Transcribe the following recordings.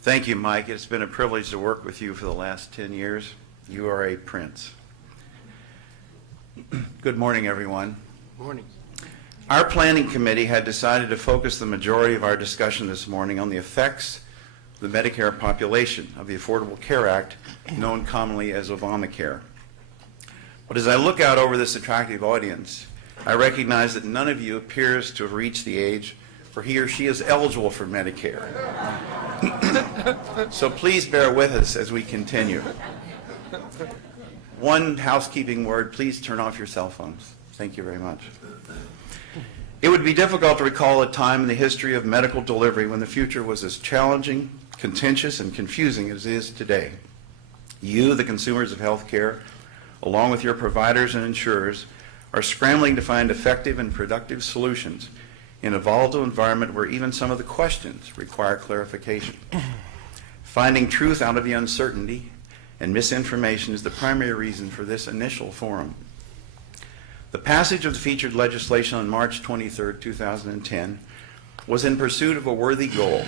Thank you, Mike. It's been a privilege to work with you for the last 10 years. You are a prince. Good morning, everyone. Morning. Our planning committee had decided to focus the majority of our discussion this morning on the effects of the Medicare population of the Affordable Care Act, known commonly as Obamacare. But as I look out over this attractive audience, I recognize that none of you appears to have reached the age where he or she is eligible for Medicare. So please bear with us as we continue. One housekeeping word, please turn off your cell phones. Thank you very much. It would be difficult to recall a time in the history of medical delivery when the future was as challenging, contentious, and confusing as it is today. You, the consumers of health care, along with your providers and insurers, are scrambling to find effective and productive solutions in a volatile environment where even some of the questions require clarification. Finding truth out of the uncertainty and misinformation is the primary reason for this initial forum. The passage of the featured legislation on March 23, 2010 was in pursuit of a worthy goal,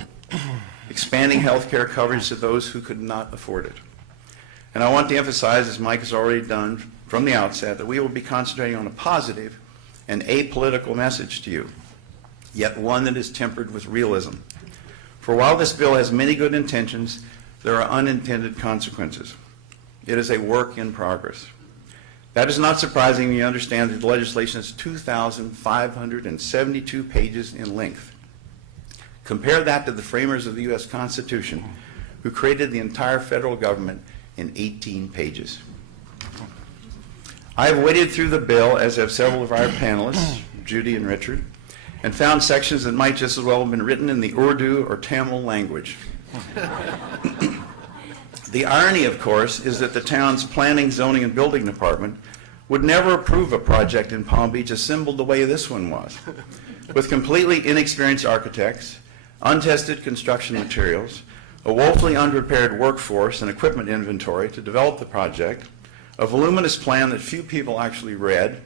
expanding health care coverage to those who could not afford it. And I want to emphasize, as Mike has already done from the outset, that we will be concentrating on a positive and apolitical message to you, yet one that is tempered with realism. For while this bill has many good intentions, there are unintended consequences. It is a work in progress. That is not surprising when you understand that the legislation is 2,572 pages in length. Compare that to the framers of the U.S. Constitution, who created the entire federal government in 18 pages. I have waded through the bill, as have several of our panelists, Judy and Richard, and found sections that might just as well have been written in the Urdu or Tamil language. The irony, of course, is that the town's planning, zoning, and building department would never approve a project in Palm Beach assembled the way this one was, with completely inexperienced architects, untested construction materials, a woefully unprepared workforce and equipment inventory to develop the project, a voluminous plan that few people actually read,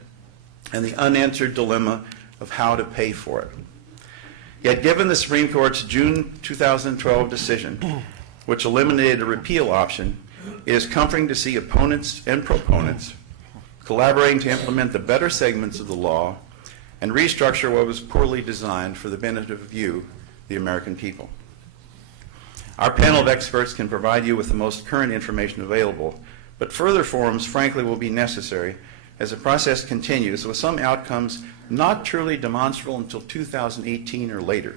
and the unanswered dilemma of how to pay for it. Yet given the Supreme Court's June 2012 decision, which eliminated a repeal option, it is comforting to see opponents and proponents collaborating to implement the better segments of the law and restructure what was poorly designed for the benefit of you, the American people. Our panel of experts can provide you with the most current information available, but further forums, frankly, will be necessary as the process continues, with some outcomes not truly demonstrable until 2018 or later.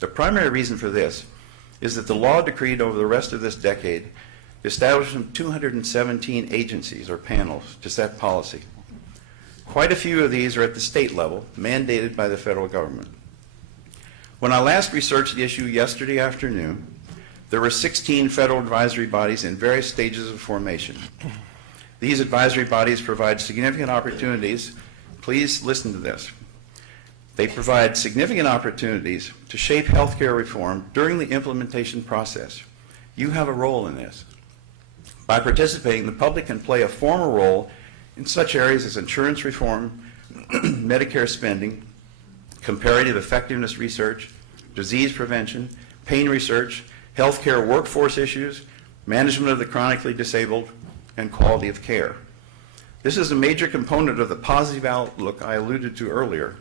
The primary reason for this is that the law decreed over the rest of this decade established 217 agencies or panels to set policy. Quite a few of these are at the state level, mandated by the federal government. When I last researched the issue yesterday afternoon, there were 16 federal advisory bodies in various stages of formation. These advisory bodies provide significant opportunities. Please listen to this. They provide significant opportunities to shape healthcare reform during the implementation process. You have a role in this. By participating, the public can play a formal role in such areas as insurance reform, Medicare spending, comparative effectiveness research, disease prevention, pain research, healthcare workforce issues, management of the chronically disabled, and quality of care. This is a major component of the positive outlook I alluded to earlier,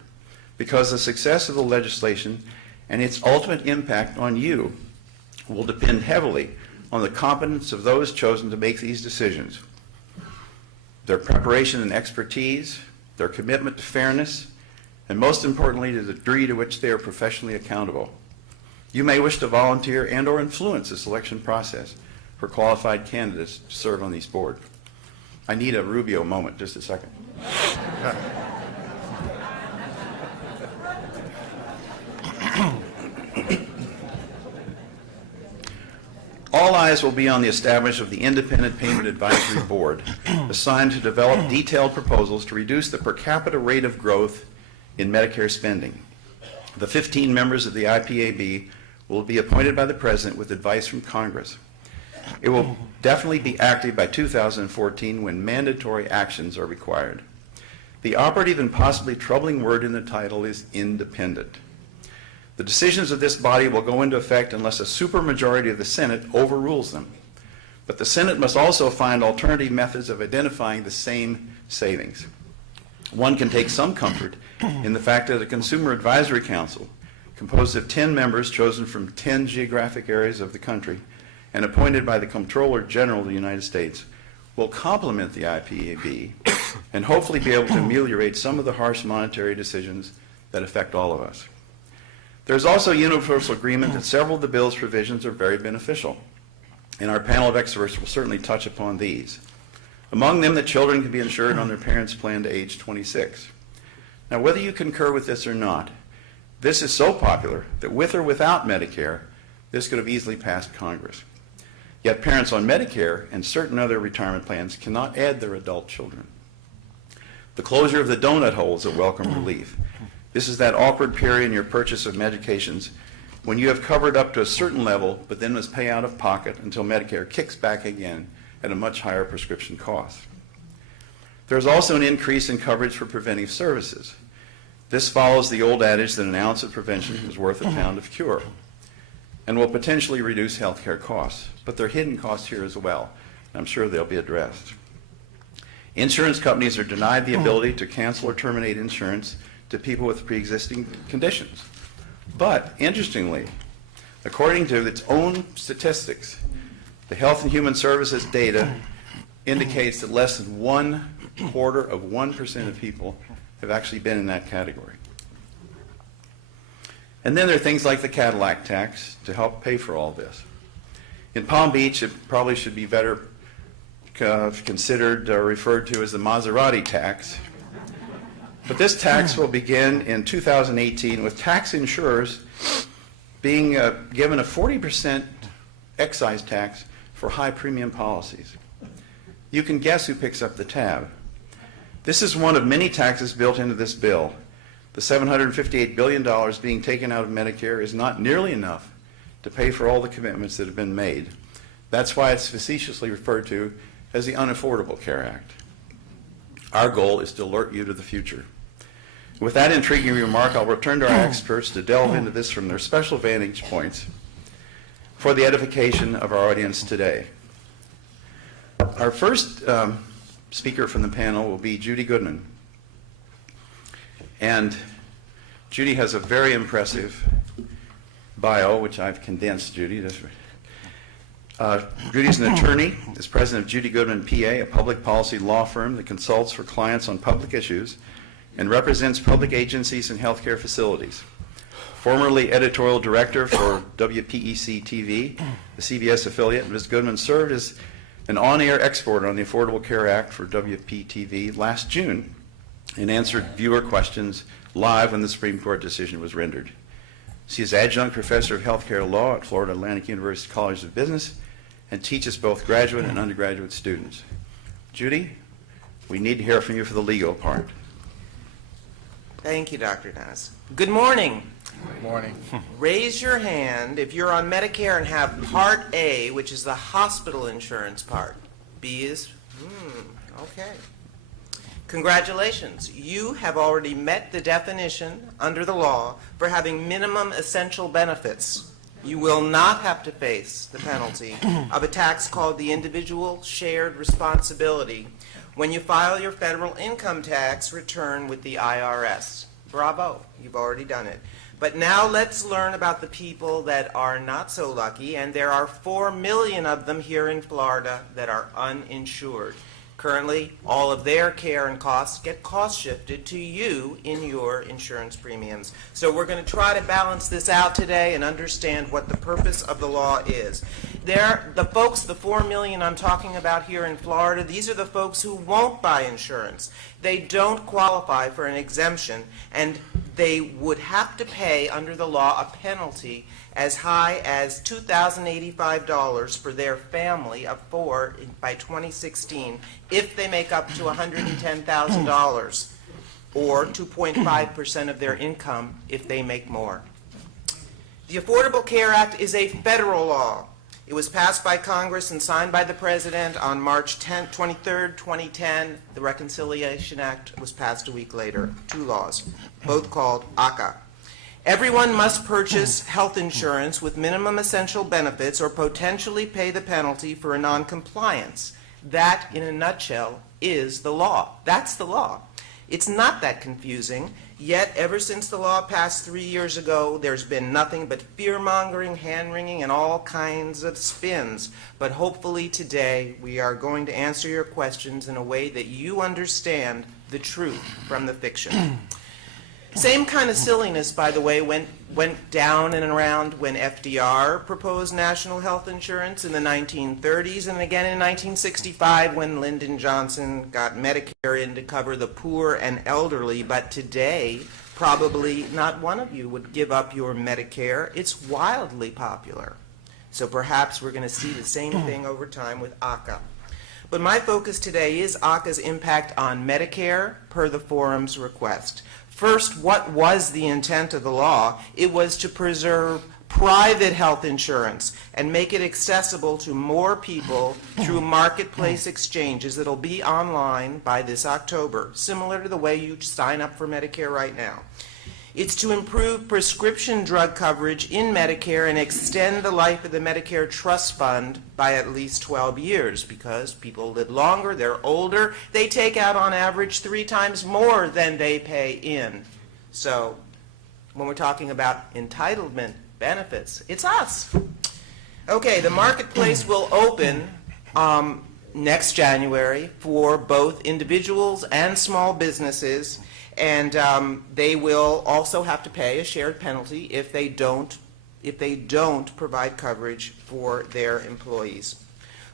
because the success of the legislation and its ultimate impact on you will depend heavily on the competence of those chosen to make these decisions, their preparation and expertise, their commitment to fairness, and most importantly, to the degree to which they are professionally accountable. You may wish to volunteer and or influence the selection process for qualified candidates to serve on these boards. I need a Rubio moment, just a second. All eyes will be on the establishment of the Independent Payment Advisory Board, assigned to develop detailed proposals to reduce the per capita rate of growth in Medicare spending. The 15 members of the IPAB will be appointed by the President with advice from Congress. It will definitely be active by 2014 when mandatory actions are required. The operative and possibly troubling word in the title is independent. The decisions of this body will go into effect unless a supermajority of the Senate overrules them. But the Senate must also find alternative methods of identifying the same savings. One can take some comfort in the fact that a Consumer Advisory Council, composed of 10 members chosen from 10 geographic areas of the country and appointed by the Comptroller General of the United States, will complement the IPAB and hopefully be able to ameliorate some of the harsh monetary decisions that affect all of us. There is also universal agreement that several of the bill's provisions are very beneficial, and our panel of experts will certainly touch upon these. Among them, that children can be insured on their parents' plan to age 26. Now, whether you concur with this or not, this is so popular that with or without Medicare, this could have easily passed Congress. Yet parents on Medicare and certain other retirement plans cannot add their adult children. The closure of the donut hole is a welcome relief. This is that awkward period in your purchase of medications when you have covered up to a certain level but then must pay out of pocket until Medicare kicks back again at a much higher prescription cost. There is also an increase in coverage for preventive services. This follows the old adage that an ounce of prevention is worth a pound of cure, and will potentially reduce health care costs. But there are hidden costs here as well. I'm sure they'll be addressed. Insurance companies are denied the ability to cancel or terminate insurance to people with pre-existing conditions. But interestingly, according to its own statistics, the Health and Human Services data indicates that less than 1/4% of people have actually been in that category. And then there are things like the Cadillac tax to help pay for all this. In Palm Beach, it probably should be better considered or referred to as the Maserati tax. But this tax will begin in 2018 with tax insurers being given a 40% excise tax for high premium policies. You can guess who picks up the tab. This is one of many taxes built into this bill. The $758 billion being taken out of Medicare is not nearly enough to pay for all the commitments that have been made. That's why it's facetiously referred to as the Unaffordable Care Act. Our goal is to alert you to the future. With that intriguing remark, I'll return to our experts to delve into this from their special vantage points for the edification of our audience today. Our first speaker from the panel will be Judy Goodman. And Judy has a very impressive bio, which I've condensed, Judy. Judy's an attorney, is president of Judy Goodman, PA, a public policy law firm that consults for clients on public issues and represents public agencies and healthcare facilities. Formerly editorial director for WPEC TV, the CBS affiliate, Ms. Goodman served as an on-air expert on the Affordable Care Act for WPTV last June and answered viewer questions live when the Supreme Court decision was rendered. She is adjunct professor of healthcare law at Florida Atlantic University College of Business and teaches both graduate and undergraduate students. Judy, we need to hear from you for the legal part. Thank you, Dr. Dennis. Good morning. Good morning. Raise your hand if you're on Medicare and have Part A, which is the hospital insurance part. B is, okay. Congratulations. You have already met the definition under the law for having minimum essential benefits. You will not have to face the penalty of a tax called the individual shared responsibility when you file your federal income tax return with the IRS. Bravo, you've already done it. But now let's learn about the people that are not so lucky, and there are 4 million of them here in Florida that are uninsured. Currently, all of their care and costs get cost shifted to you in your insurance premiums. So we're going to try to balance this out today and understand what the purpose of the law is. The folks, the 4 million I'm talking about here in Florida, these are the folks who won't buy insurance. They don't qualify for an exemption, and they would have to pay under the law a penalty as high as $2,085 for their family of 4 by 2016 if they make up to $110,000, or 2.5% of their income if they make more. The Affordable Care Act is a federal law. It was passed by Congress and signed by the President on March 23rd, 2010. The Reconciliation Act was passed a week later. 2 laws, both called ACA. Everyone must purchase health insurance with minimum essential benefits or potentially pay the penalty for a noncompliance. That, in a nutshell, is the law. That's the law. It's not that confusing, yet ever since the law passed 3 years ago, there's been nothing but fear-mongering, hand-wringing, and all kinds of spins. But hopefully today we are going to answer your questions in a way that you understand the truth from the fiction. Same kind of silliness, by the way, went down and around when FDR proposed national health insurance in the 1930s, and again in 1965 when Lyndon Johnson got Medicare in to cover the poor and elderly. But today, probably not one of you would give up your Medicare. It's wildly popular. So perhaps we're going to see the same thing over time with ACA. But my focus today is ACA's impact on Medicare per the forum's request. First, what was the intent of the law? It was to preserve private health insurance and make it accessible to more people through marketplace exchanges that'll be online by this October, similar to the way you sign up for Medicare right now. It's to improve prescription drug coverage in Medicare and extend the life of the Medicare Trust Fund by at least 12 years because people live longer, they're older, they take out on average 3 times more than they pay in. So when we're talking about entitlement benefits, it's us. Okay, the marketplace will open next January for both individuals and small businesses. And they will also have to pay a shared penalty if they don't provide coverage for their employees.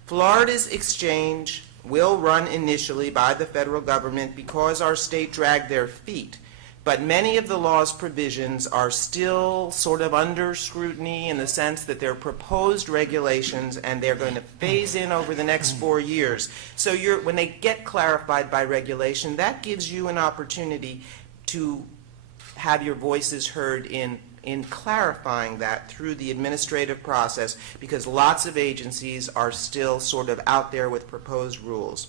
Florida's exchange will run initially by the federal government because our state dragged their feet. But many of the law's provisions are still sort of under scrutiny in the sense that they're proposed regulations and they're going to phase in over the next 4 years. So when they get clarified by regulation, that gives you an opportunity to have your voices heard in clarifying that through the administrative process because lots of agencies are still sort of out there with proposed rules.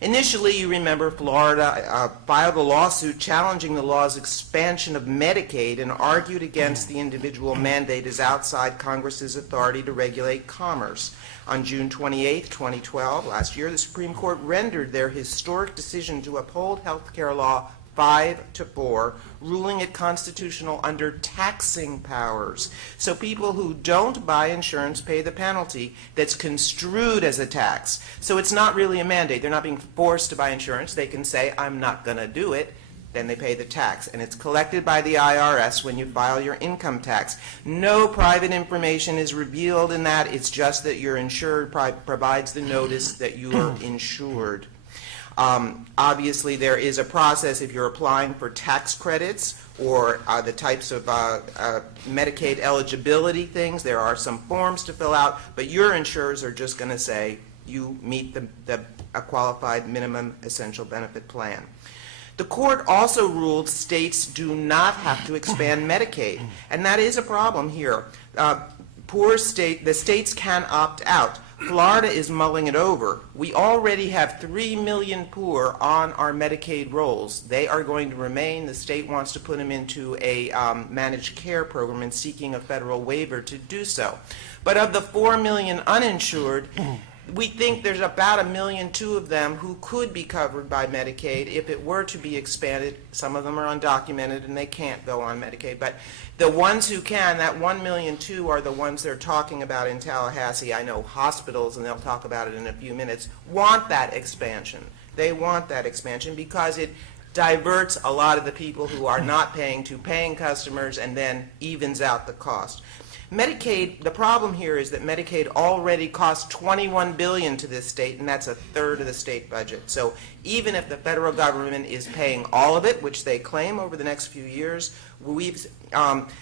Initially, you remember Florida filed a lawsuit challenging the law's expansion of Medicaid and argued against the individual mandate as outside Congress's authority to regulate commerce. On June 28, 2012, last year, the Supreme Court rendered their historic decision to uphold health care law 5-4, ruling it constitutional under taxing powers. So people who don't buy insurance pay the penalty that's construed as a tax. So it's not really a mandate. They're not being forced to buy insurance. They can say, I'm not going to do it. Then they pay the tax. And it's collected by the IRS when you file your income tax. No private information is revealed in that. It's just that your insured provides the notice that you are insured. Obviously, there is a process if you're applying for tax credits or the types of Medicaid eligibility things. There are some forms to fill out, but your insurers are just going to say you meet a qualified minimum essential benefit plan. The court also ruled states do not have to expand Medicaid, and that is a problem here. The states can opt out. Florida is mulling it over. We already have 3 million poor on our Medicaid rolls. They are going to remain. The state wants to put them into a managed care program and seeking a federal waiver to do so. But of the 4 million uninsured, we think there's about 1.2 million of them who could be covered by Medicaid if it were to be expanded. Some of them are undocumented and they can't go on Medicaid. But the ones who can, that 1.2 million are the ones they're talking about in Tallahassee. I know hospitals, and they'll talk about it in a few minutes, want that expansion. They want that expansion because it diverts a lot of the people who are not paying to paying customers and then evens out the cost. Medicaid, the problem here is that Medicaid already costs $21 billion to this state, and that's 1/3 of the state budget. So even if the federal government is paying all of it, which they claim over the next few years,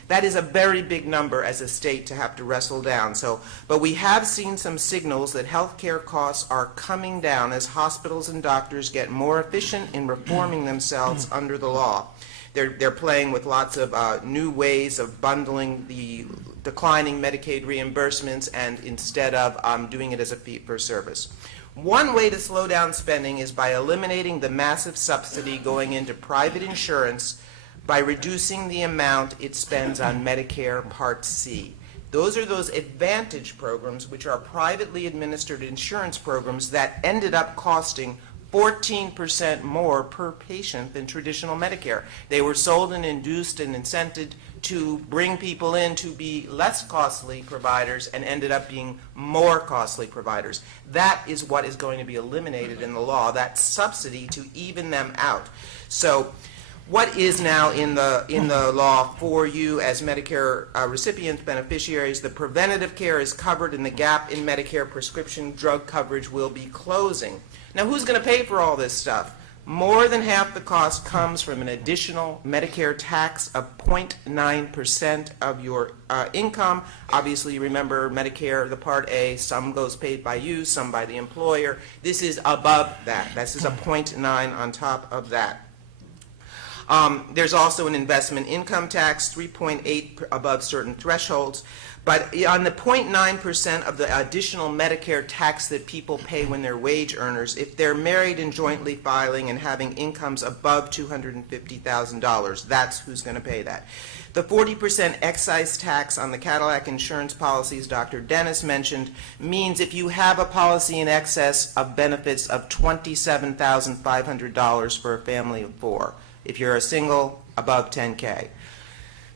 that is a very big number as a state to have to wrestle down. But we have seen some signals that health care costs are coming down as hospitals and doctors get more efficient in reforming themselves under the law. They're playing with lots of new ways of bundling the declining Medicaid reimbursements and instead of doing it as a fee-for-service. One way to slow down spending is by eliminating the massive subsidy going into private insurance by reducing the amount it spends on Medicare Part C. Those are those Advantage programs, which are privately administered insurance programs that ended up costing 14% more per patient than traditional Medicare. They were sold and induced and incented to bring people in to be less costly providers and ended up being more costly providers. That is what is going to be eliminated in the law, that subsidy to even them out. So what is now in the law for you as Medicare recipients, beneficiaries? The preventative care is covered and the gap in Medicare prescription drug coverage will be closing. Now, who's going to pay for all this stuff? More than half the cost comes from an additional Medicare tax of 0.9% of your income. Obviously, remember Medicare, the Part A, some goes paid by you, some by the employer. This is above that. This is a 0.9 on top of that. There's also an investment income tax, 3.8 above certain thresholds. But on the 0.9% of the additional Medicare tax that people pay when they're wage earners, if they're married and jointly filing and having incomes above $250,000, that's who's going to pay that. The 40% excise tax on the Cadillac insurance policies Dr. Dennis mentioned means if you have a policy in excess of benefits of $27,500 for a family of 4, if you're a single, above 10K.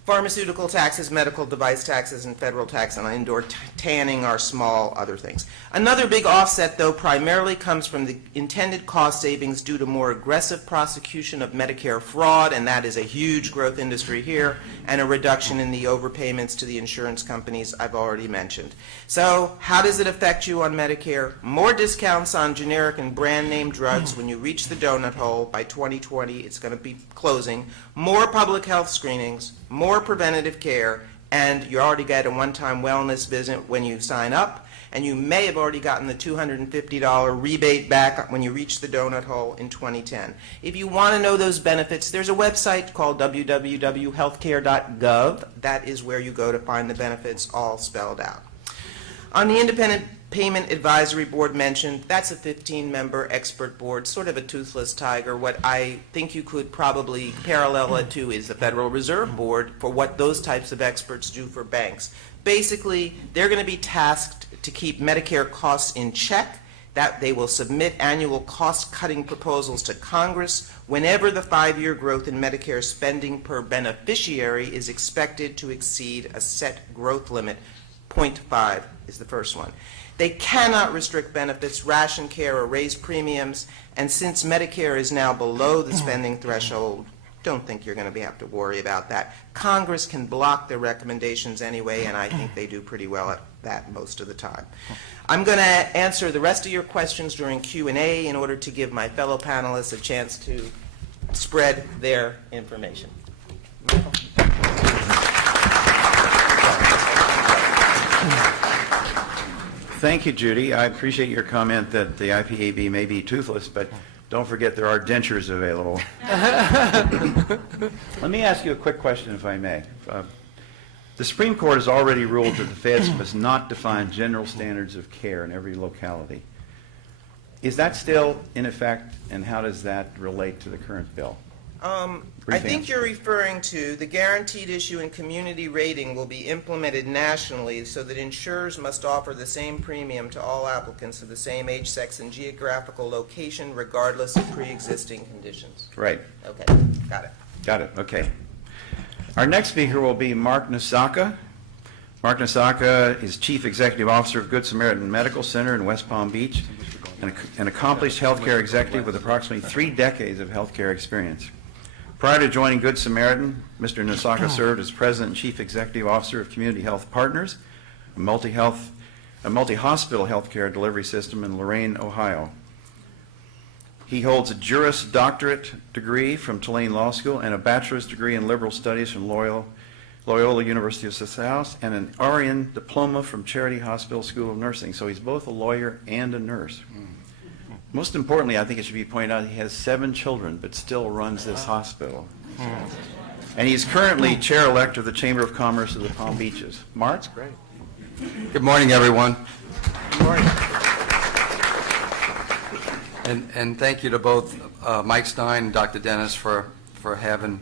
Pharmaceutical taxes, medical device taxes, and federal tax on indoor tanning are small other things. Another big offset, though, primarily comes from the intended cost savings due to more aggressive prosecution of Medicare fraud, and that is a huge growth industry here, and a reduction in the overpayments to the insurance companies I've already mentioned. So how does it affect you on Medicare? More discounts on generic and brand name drugs when you reach the donut hole. By 2020, it's going to be closing. More public health screenings, more preventative care, and you already get a one-time wellness visit when you sign up, and you may have already gotten the $250 rebate back when you reach the donut hole in 2010. If you want to know those benefits, there's a website called www.healthcare.gov. That is where you go to find the benefits all spelled out. On the Independent Payment Advisory Board mentioned, that's a 15-member expert board, sort of a toothless tiger. What I think you could probably parallel it to is the Federal Reserve Board for what those types of experts do for banks. Basically, they're going to be tasked to keep Medicare costs in check, that they will submit annual cost-cutting proposals to Congress whenever the 5-year growth in Medicare spending per beneficiary is expected to exceed a set growth limit. 0.5 is the first one. They cannot restrict benefits, ration care, or raise premiums, and since Medicare is now below the spending threshold, don't think you're going to have to worry about that. Congress can block their recommendations anyway, and I think they do pretty well at that most of the time. I'm going to answer the rest of your questions during Q&A in order to give my fellow panelists a chance to spread their information. Michael? Thank you, Judy. I appreciate your comment that the IPAB may be toothless, but don't forget there are dentures available. Let me ask you a quick question, if I may. The Supreme Court has already ruled that the feds must not define general standards of care in every locality. Is that still in effect, and how does that relate to the current bill? I think you're referring to the guaranteed issue and community rating will be implemented nationally so that insurers must offer the same premium to all applicants of the same age, sex, and geographical location regardless of pre-existing conditions. Right. Okay, got it. Got it, okay. Our next speaker will be Mark Nasaka. Mark Nasaka is Chief Executive Officer of Good Samaritan Medical Center in West Palm Beach, an accomplished healthcare executive with approximately 3 decades of healthcare experience. Prior to joining Good Samaritan, Mr. Nasaka served as President and Chief Executive Officer of Community Health Partners, a multi-hospital healthcare delivery system in Lorain, Ohio. He holds a Juris Doctorate degree from Tulane Law School and a bachelor's degree in liberal studies from Loyola University of South and an RN diploma from Charity Hospital School of Nursing. So he's both a lawyer and a nurse. Most importantly, I think it should be pointed out he has 7 children, but still runs this hospital. And he's currently chair-elect of the Chamber of Commerce of the Palm Beaches. Mark? That's great. Good morning, everyone. Good morning. And thank you to both Mike Stein and Dr. Dennis for having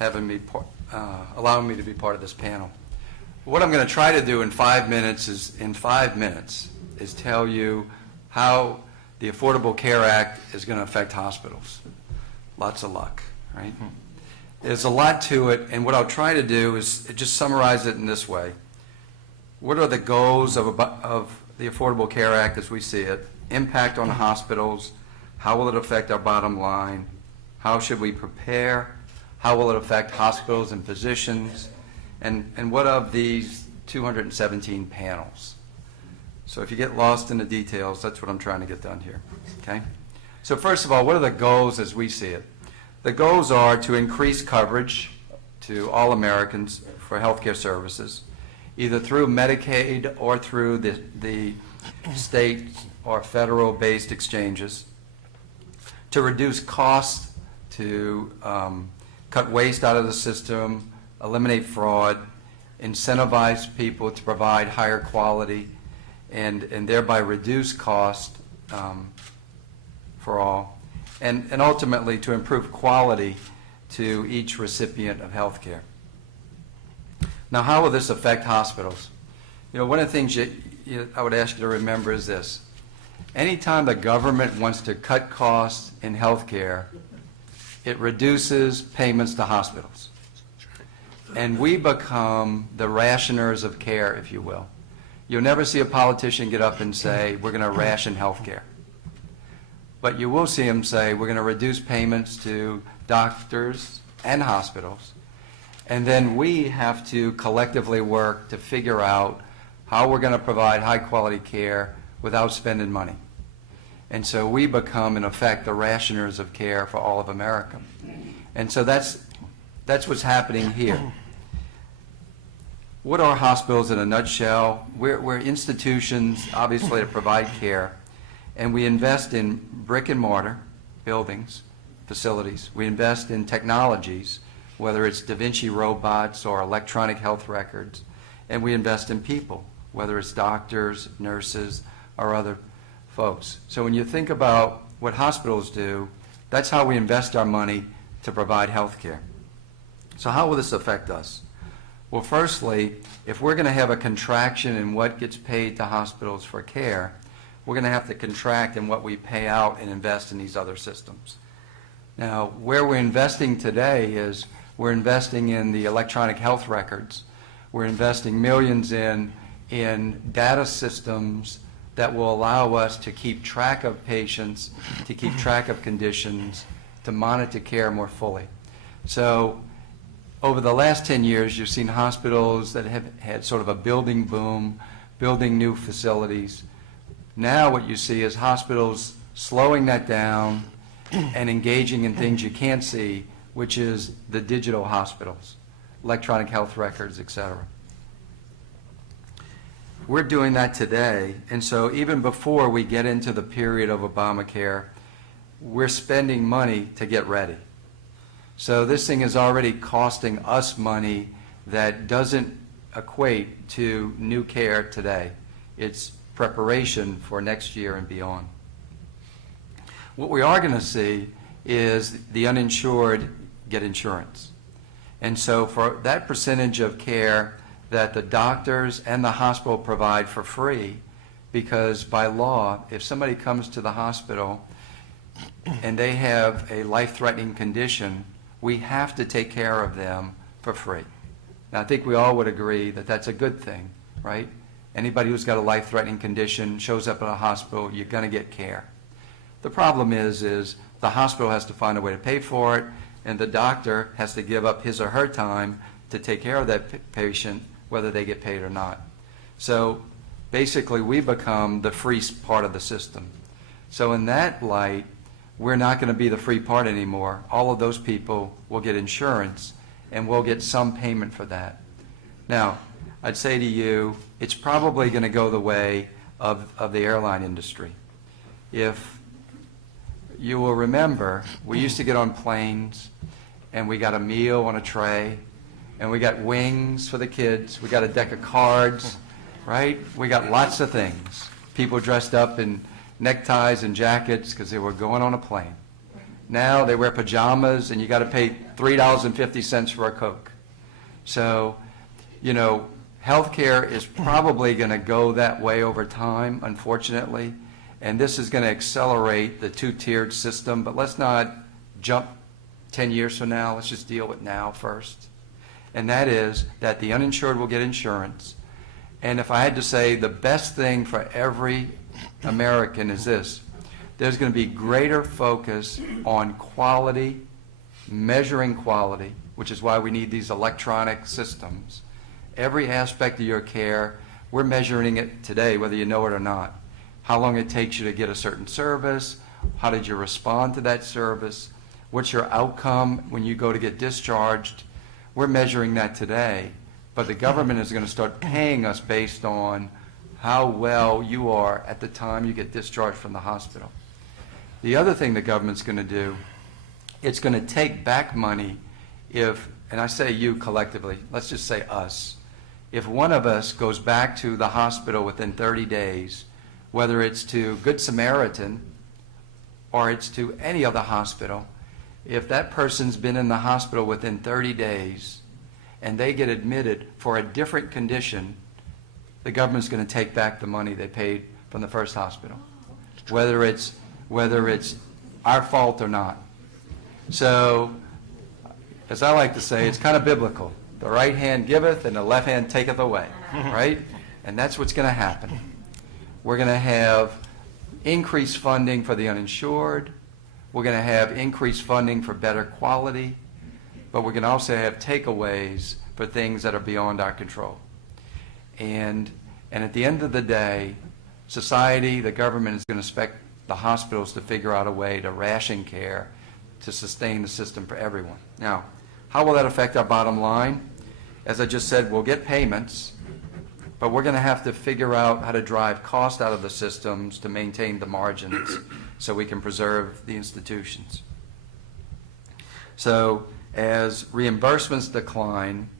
allowing me to be part of this panel. What I'm going to try to do in 5 minutes is tell you how the Affordable Care Act is going to affect hospitals. Lots of luck, right? There's a lot to it, and what I'll try to do is just summarize it in this way. What are the goals of the Affordable Care Act as we see it? Impact on hospitals. How will it affect our bottom line? How should we prepare? How will it affect hospitals and physicians? And what of these 217 panels? So if you get lost in the details, that's what I'm trying to get done here, okay? So first of all, what are the goals as we see it? The goals are to increase coverage to all Americans for health care services, either through Medicaid or through the state or federal-based exchanges, to reduce costs, to cut waste out of the system, eliminate fraud, incentivize people to provide higher quality, and thereby reduce cost for all, and ultimately to improve quality to each recipient of health care. Now, how will this affect hospitals? You know, one of the things I would ask you to remember is this. Anytime the government wants to cut costs in health care, it reduces payments to hospitals. And we become the rationers of care, if you will. You'll never see a politician get up and say, we're going to ration health care. But you will see them say, we're going to reduce payments to doctors and hospitals. And then we have to collectively work to figure out how we're going to provide high-quality care without spending money. And so we become, in effect, the rationers of care for all of America. And so that's what's happening here. What are hospitals in a nutshell? We're institutions, obviously, to provide care, and we invest in brick and mortar buildings, facilities. We invest in technologies, whether it's Da Vinci robots or electronic health records, and we invest in people, whether it's doctors, nurses, or other folks. So when you think about what hospitals do, that's how we invest our money to provide health care. So how will this affect us? Well, firstly, if we're going to have a contraction in what gets paid to hospitals for care, we're going to have to contract in what we pay out and invest in these other systems. Now, where we're investing today is we're investing in the electronic health records. We're investing millions in data systems that will allow us to keep track of patients, to keep track of conditions, to monitor care more fully. So over the last 10 years, you've seen hospitals that have had sort of a building boom, building new facilities. Now what you see is hospitals slowing that down and engaging in things you can't see, which is the digital hospitals, electronic health records, et cetera. We're doing that today, and so even before we get into the period of Obamacare, we're spending money to get ready. So this thing is already costing us money that doesn't equate to new care today. It's preparation for next year and beyond. What we are going to see is the uninsured get insurance. And so for that percentage of care that the doctors and the hospital provide for free, because by law, if somebody comes to the hospital and they have a life-threatening condition, we have to take care of them for free. Now, I think we all would agree that that's a good thing, right? Anybody who's got a life-threatening condition shows up at a hospital, you're going to get care. The problem is the hospital has to find a way to pay for it, and the doctor has to give up his or her time to take care of that patient, whether they get paid or not. So basically, we become the free part of the system. So in that light, we're not going to be the free part anymore. All of those people will get insurance, and we'll get some payment for that. Now, I'd say to you, it's probably going to go the way of the airline industry. If you will remember, we used to get on planes, and we got a meal on a tray, and we got wings for the kids, we got a deck of cards, right? We got lots of things. People dressed up in neckties and jackets because they were going on a plane. Now they wear pajamas and you got to pay $3.50 for a Coke. So, you know, healthcare is probably going to go that way over time, unfortunately, and this is going to accelerate the two-tiered system, but let's not jump 10 years from now. Let's just deal with now first. And that is that the uninsured will get insurance. And if I had to say the best thing for every American is this: there's going to be greater focus on quality, measuring quality, which is why we need these electronic systems. Every aspect of your care, we're measuring it today, whether you know it or not. How long it takes you to get a certain service, how did you respond to that service, what's your outcome when you go to get discharged. We're measuring that today, but the government is going to start paying us based on how well you are at the time you get discharged from the hospital. The other thing the government's going to do, it's going to take back money if, and I say you collectively, let's just say us, if one of us goes back to the hospital within 30 days, whether it's to Good Samaritan or it's to any other hospital, if that person's been in the hospital within 30 days and they get admitted for a different condition, the government's going to take back the money they paid from the first hospital, whether it's our fault or not. So, as I like to say, it's kind of biblical. The right hand giveth and the left hand taketh away, right? And that's what's going to happen. We're going to have increased funding for the uninsured. We're going to have increased funding for better quality. But we're going to also have takeaways for things that are beyond our control. And at the end of the day, society, the government is going to expect the hospitals to figure out a way to ration care to sustain the system for everyone. Now, how will that affect our bottom line? As I just said, we'll get payments, but we're going to have to figure out how to drive cost out of the systems to maintain the margins so we can preserve the institutions. So as reimbursements decline,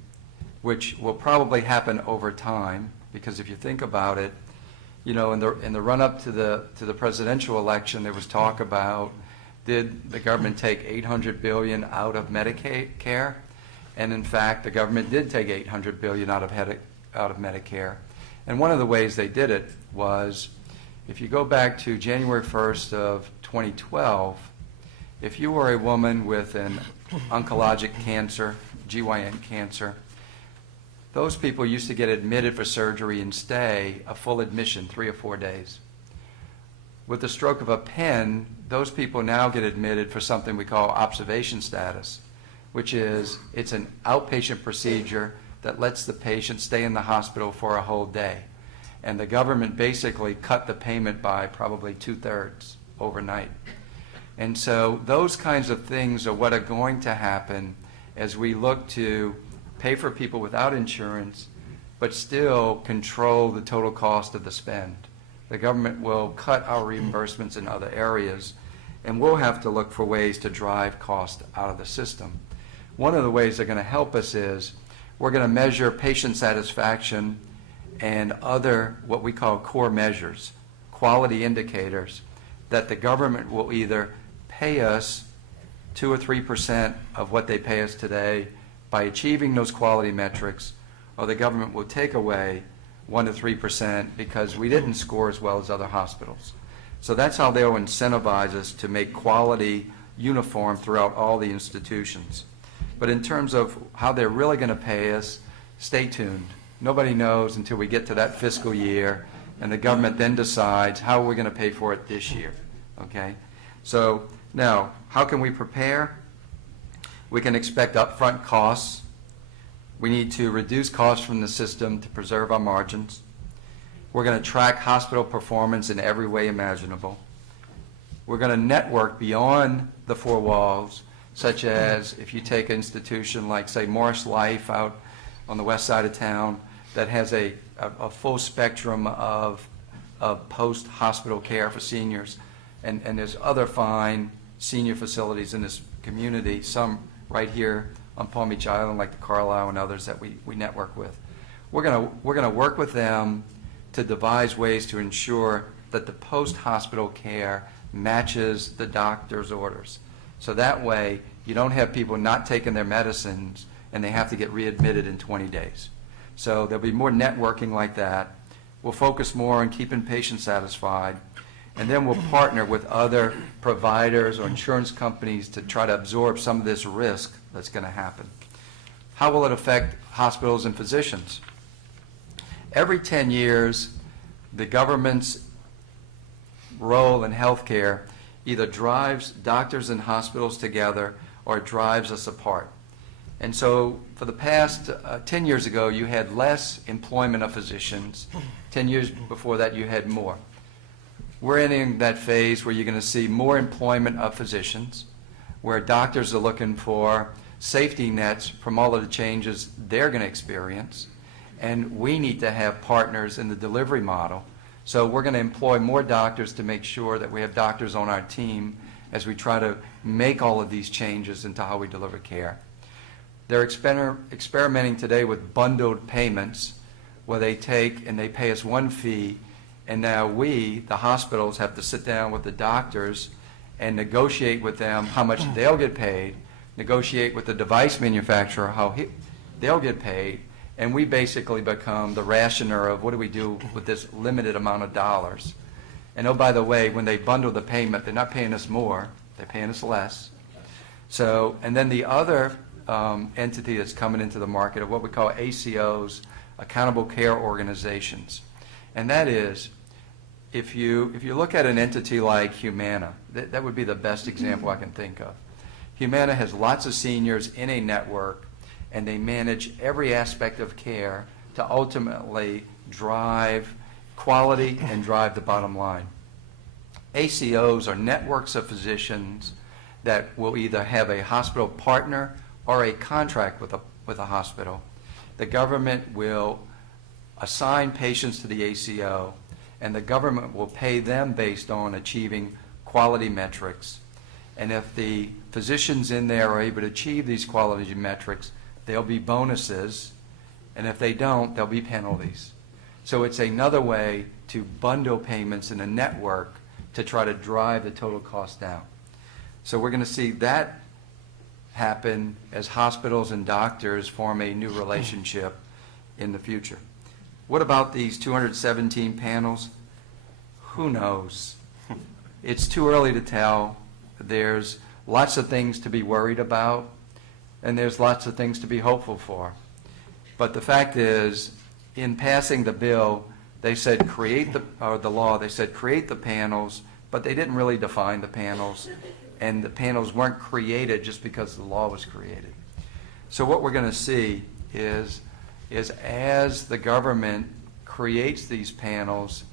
which will probably happen over time, because if you think about it, you know, in the run-up to the presidential election, there was talk about, did the government take $800 billion out of Medicare? And in fact, the government did take $800 billion out of Medicare. And one of the ways they did it was, if you go back to January 1st of 2012, if you were a woman with an oncologic cancer, GYN cancer, those people used to get admitted for surgery and stay a full admission, 3 or 4 days. With the stroke of a pen, those people now get admitted for something we call observation status, which is, it's an outpatient procedure that lets the patient stay in the hospital for a whole day. And the government basically cut the payment by probably 2/3 overnight. And so those kinds of things are what are going to happen as we look to pay for people without insurance, but still control the total cost of the spend. The government will cut our reimbursements in other areas, and we'll have to look for ways to drive cost out of the system. One of the ways they're going to help us is we're going to measure patient satisfaction and other what we call core measures, quality indicators, that the government will either pay us 2 or 3% of what they pay us today by achieving those quality metrics, or the government will take away 1 to 3% because we didn't score as well as other hospitals. So that's how they'll incentivize us to make quality uniform throughout all the institutions. But in terms of how they're really going to pay us, stay tuned. Nobody knows until we get to that fiscal year, and the government then decides how we're going to pay for it this year. Okay? So now, how can we prepare? We can expect upfront costs. We need to reduce costs from the system to preserve our margins. We're going to track hospital performance in every way imaginable. We're going to network beyond the 4 walls, such as if you take an institution like, say, Morris Life out on the west side of town that has a full spectrum of post-hospital care for seniors. And there's other fine senior facilities in this community, some right here on Palm Beach Island, like the Carlisle and others that we network with. We're gonna work with them to devise ways to ensure that the post-hospital care matches the doctor's orders. So that way, you don't have people not taking their medicines and they have to get readmitted in 20 days. So there'll be more networking like that. We'll focus more on keeping patients satisfied, and then we'll partner with other providers or insurance companies to try to absorb some of this risk that's going to happen. How will it affect hospitals and physicians? Every 10 years, the government's role in healthcare either drives doctors and hospitals together or it drives us apart. And so for the past 10 years ago, you had less employment of physicians. 10 years before that, you had more. We're entering that phase where you're going to see more employment of physicians, where doctors are looking for safety nets from all of the changes they're going to experience. And we need to have partners in the delivery model. So we're going to employ more doctors to make sure that we have doctors on our team as we try to make all of these changes into how we deliver care. They're experimenting today with bundled payments where they take and they pay us one fee, and now we, the hospitals, have to sit down with the doctors and negotiate with them how much they'll get paid, negotiate with the device manufacturer how they'll get paid, and we basically become the rationer of what do we do with this limited amount of dollars. And oh, by the way, when they bundle the payment, they're not paying us more, they're paying us less. So, and then the other entity that's coming into the market are what we call ACOs, Accountable Care Organizations. And that is, if you look at an entity like Humana, that would be the best example I can think of. Humana has lots of seniors in a network, and they manage every aspect of care to ultimately drive quality and drive the bottom line. ACOs are networks of physicians that will either have a hospital partner or a contract with a hospital. The government will assign patients to the ACO, and the government will pay them based on achieving quality metrics. And if the physicians in there are able to achieve these quality metrics, there'll be bonuses, and if they don't, there'll be penalties. So it's another way to bundle payments in a network to try to drive the total cost down. So we're going to see that happen as hospitals and doctors form a new relationship in the future. What about these 217 panels? Who knows? It's too early to tell. There's lots of things to be worried about, and there's lots of things to be hopeful for. But the fact is, in passing the bill, they said the law, they said create the panels, but they didn't really define the panels, and the panels weren't created just because the law was created. So what we're going to see is as the government creates these panels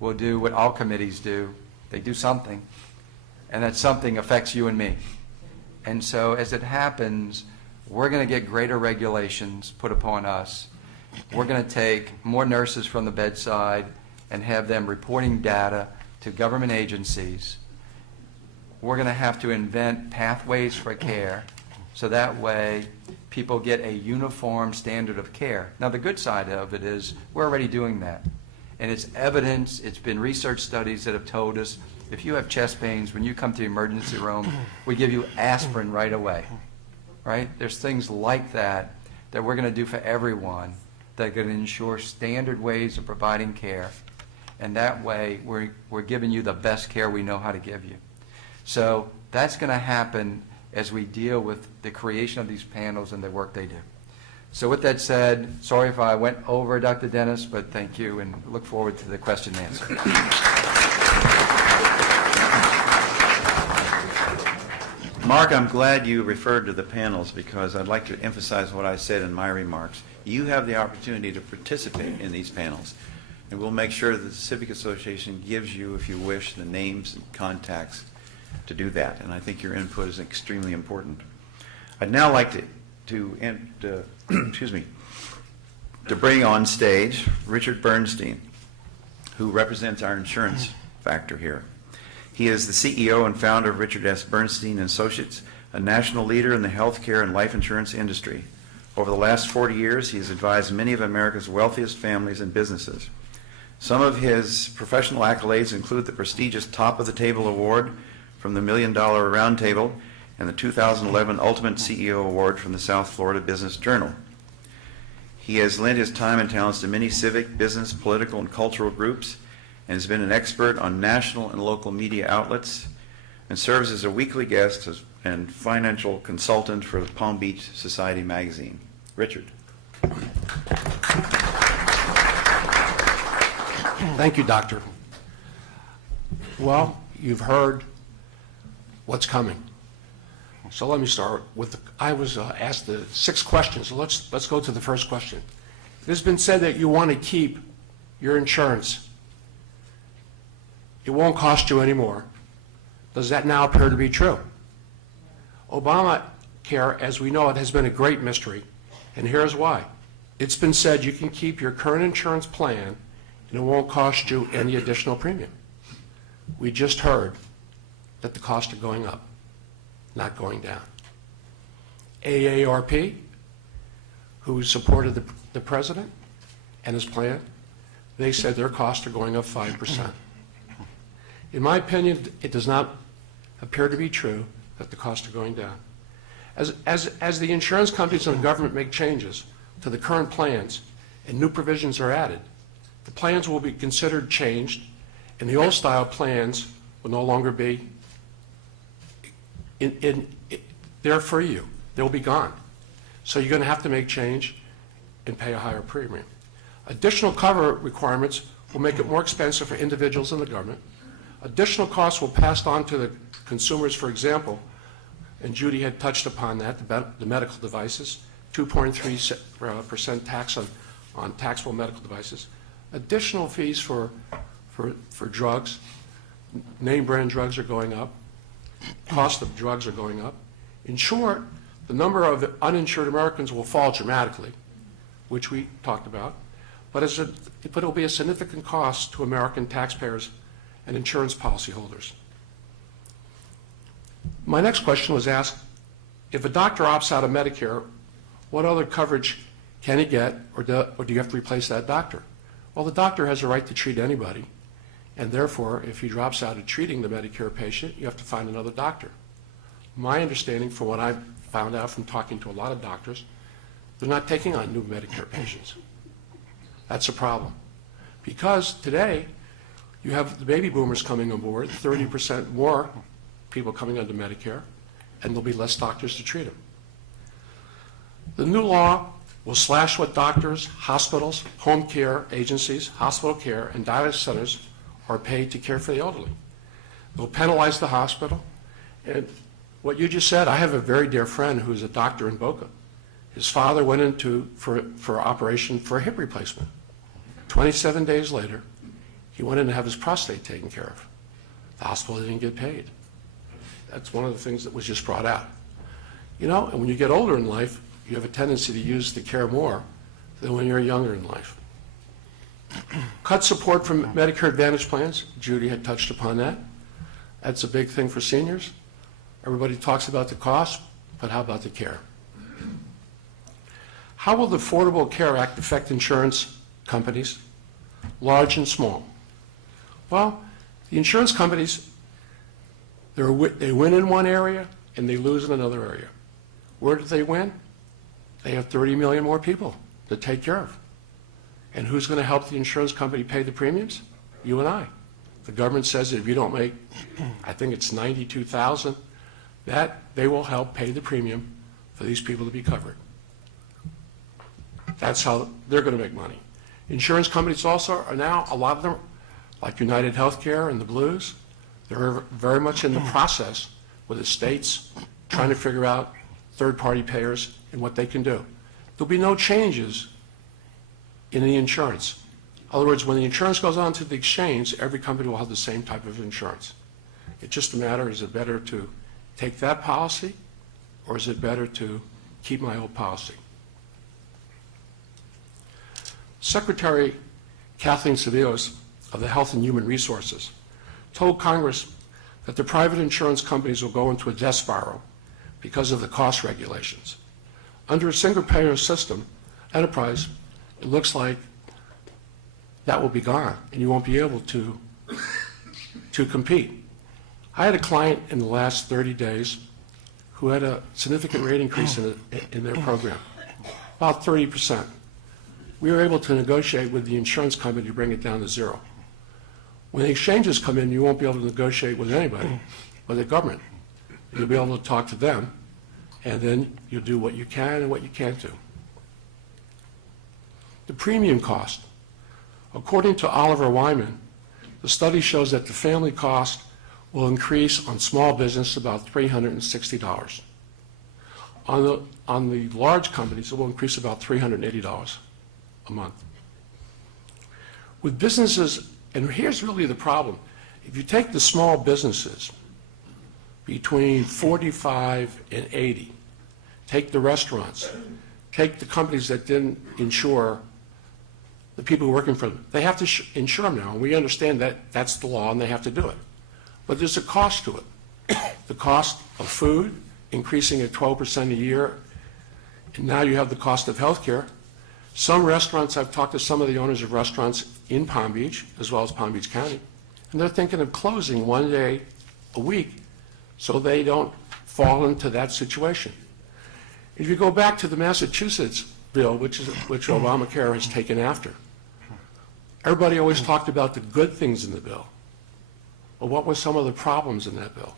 will do what all committees do. They do something, and that something affects you and me. And so as it happens, we're going to get greater regulations put upon us. We're going to take more nurses from the bedside and have them reporting data to government agencies. We're going to have to invent pathways for care so that way people get a uniform standard of care. Now, the good side of it is we're already doing that. And it's evidence, it's been research studies that have told us if you have chest pains, when you come to the emergency room, we give you aspirin right away, right? There's things like that we're going to do for everyone that are going to ensure standard ways of providing care. And that way, we're giving you the best care we know how to give you. So that's going to happen as we deal with the creation of these panels and the work they do. So with that said, sorry if I went over, Dr. Dennis, but thank you, and look forward to the question and answer. Mark, I'm glad you referred to the panels because I'd like to emphasize what I said in my remarks. You have the opportunity to participate in these panels, and we'll make sure that the Civic Association gives you, if you wish, the names and contacts to do that, and I think your input is extremely important. I'd now like to bring on stage Richard Bernstein, who represents our insurance factor here. He is the CEO and founder of Richard S. Bernstein & Associates, a national leader in the healthcare and life insurance industry. Over the last 40 years, he has advised many of America's wealthiest families and businesses. Some of his professional accolades include the prestigious Top of the Table Award from the $1 Million Roundtable and the 2011 Ultimate CEO Award from the South Florida Business Journal. He has lent his time and talents to many civic, business, political, and cultural groups, and has been an expert on national and local media outlets, and serves as a weekly guest and financial consultant for the Palm Beach Society magazine. Richard. Thank you, Doctor. Well, you've heard what's coming. So let me start with, I was asked the 6 questions. So let's go to the first question. It has been said that you want to keep your insurance. It won't cost you anymore. Does that now appear to be true? Obamacare, as we know it, has been a great mystery, and here's why. It's been said you can keep your current insurance plan and it won't cost you any additional premium. We just heard that the costs are going up, not going down. AARP, who supported the president and his plan, they said their costs are going up 5%. In my opinion, it does not appear to be true that the costs are going down. As the insurance companies and the government make changes to the current plans and new provisions are added, the plans will be considered changed, and the old style plans will no longer be there for you. They'll be gone. So you're going to have to make change and pay a higher premium. Additional cover requirements will make it more expensive for individuals and the government. Additional costs will pass on to the consumers, for example, and Judy had touched upon that, the medical devices, 2.3% tax on taxable medical devices. Additional fees for drugs, name brand drugs are going up, cost of drugs are going up. In short, the number of uninsured Americans will fall dramatically, which we talked about, but it will be a significant cost to American taxpayers and insurance policyholders. My next question was asked, if a doctor opts out of Medicare, what other coverage can he get, or do you have to replace that doctor? Well, the doctor has a right to treat anybody, and therefore, if he drops out of treating the Medicare patient, you have to find another doctor. My understanding, from what I've found out from talking to a lot of doctors, they're not taking on new Medicare patients. That's a problem. Because today, you have the baby boomers coming on board, 30% more people coming under Medicare, and there'll be less doctors to treat them. The new law will slash what doctors, hospitals, home care agencies, hospital care, and dialysis centers are paid to care for the elderly. They'll penalize the hospital. And what you just said, I have a very dear friend who's a doctor in Boca. His father went into for operation for a hip replacement. 27 days later, he went in to have his prostate taken care of. The hospital didn't get paid. That's one of the things that was just brought out. You know, and when you get older in life, you have a tendency to use the care more than when you're younger in life. Cut support from Medicare Advantage plans. Judy had touched upon that. That's a big thing for seniors. Everybody talks about the cost, but how about the care? How will the Affordable Care Act affect insurance companies, large and small? Well, the insurance companies, they win in one area and they lose in another area. Where do they win? They have 30 million more people to take care of. And who's going to help the insurance company pay the premiums? You and I. The government says that if you don't make, I think it's $92,000, that they will help pay the premium for these people to be covered. That's how they're going to make money. Insurance companies also are now, a lot of them, like United Healthcare and the Blues, they're very much in the process with the states trying to figure out third-party payers and what they can do. There'll be no changes in the insurance. In other words, when the insurance goes on to the exchange, every company will have the same type of insurance. It's just a matter, is it better to take that policy, or is it better to keep my old policy? Secretary Kathleen Sebelius of the Health and Human Resources told Congress that the private insurance companies will go into a death spiral because of the cost regulations. Under a single-payer system, enterprise, it looks like that will be gone, and you won't be able to compete. I had a client in the last 30 days who had a significant rate increase in their program, about 30%. We were able to negotiate with the insurance company to bring it down to zero. When the exchanges come in, you won't be able to negotiate with anybody but the government. You'll be able to talk to them, and then you'll do what you can and what you can't do. The premium cost. According to Oliver Wyman, the study shows that the family cost will increase on small business about $360. On the large companies, it will increase about $380 a month. With businesses, and here's really the problem, if you take the small businesses between 45 and 80, take the restaurants, take the companies that didn't insure the people working for them, they have to insure them now, and we understand that that's the law and they have to do it. But there's a cost to it. The cost of food increasing at 12% a year, and now you have the cost of health care. Some restaurants, I've talked to some of the owners of restaurants in Palm Beach, as well as Palm Beach County, and they're thinking of closing one day a week so they don't fall into that situation. If you go back to the Massachusetts bill, which Obamacare has taken after, everybody always talked about the good things in the bill. Well, what were some of the problems in that bill?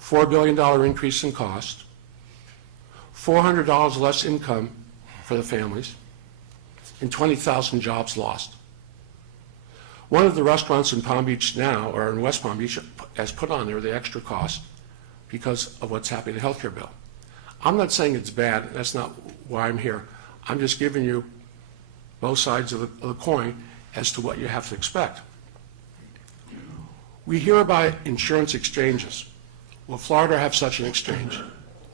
$4 billion increase in cost, $400 less income for the families, and 20,000 jobs lost. One of the restaurants in Palm Beach now, or in West Palm Beach, has put on there the extra cost because of what's happening in the health care bill. I'm not saying it's bad. That's not why I'm here. I'm just giving you both sides of the coin as to what you have to expect. We hear about insurance exchanges. Will Florida have such an exchange?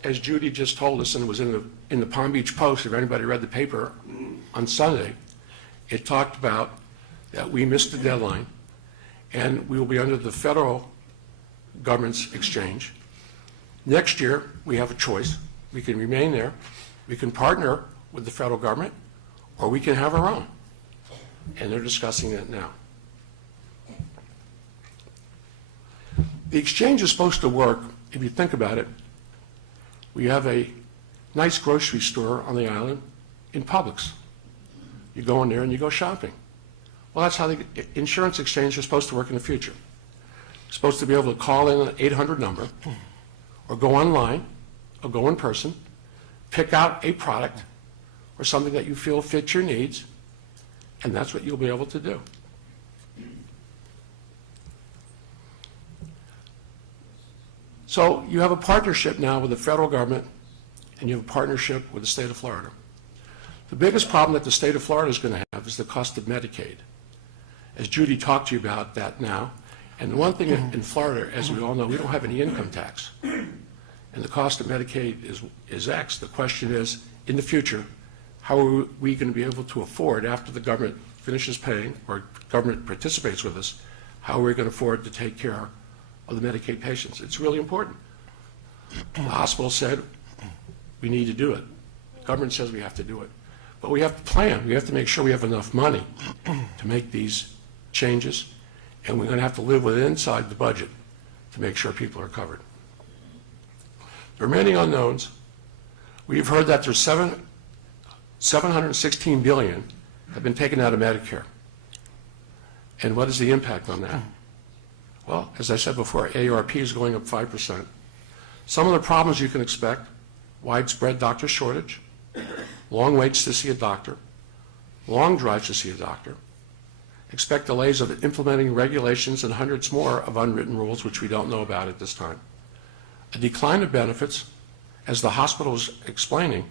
As Judy just told us, and it was in the Palm Beach Post, if anybody read the paper on Sunday, it talked about that we missed the deadline and we will be under the federal government's exchange. Next year, we have a choice. We can remain there, we can partner with the federal government, or we can have our own. And they're discussing that now. The exchange is supposed to work, if you think about it. We have a nice grocery store on the island in Publix. You go in there and you go shopping. Well, that's how the insurance exchange is supposed to work in the future. You're supposed to be able to call in an 800 number, or go online, or go in person, pick out a product or something that you feel fits your needs, and that's what you'll be able to do. So you have a partnership now with the federal government, and you have a partnership with the state of Florida. The biggest problem that the state of Florida is going to have is the cost of Medicaid. As Judy talked to you about that now, and one thing in Florida, as we all know, we don't have any income tax. And the cost of Medicaid is X. The question is, in the future, how are we going to be able to afford, after the government finishes paying, or government participates with us, how are we going to afford to take care of the Medicaid patients? It's really important. The hospital said we need to do it. The government says we have to do it. But we have to plan. We have to make sure we have enough money to make these changes, and we're going to have to live inside the budget to make sure people are covered. There are many unknowns. We've heard that there's $716 billion have been taken out of Medicare. And what is the impact on that? Well, as I said before, AARP is going up 5%. Some of the problems you can expect: widespread doctor shortage, long waits to see a doctor, long drives to see a doctor. Expect delays of implementing regulations and hundreds more of unwritten rules, which we don't know about at this time. A decline of benefits, as the hospital is explaining.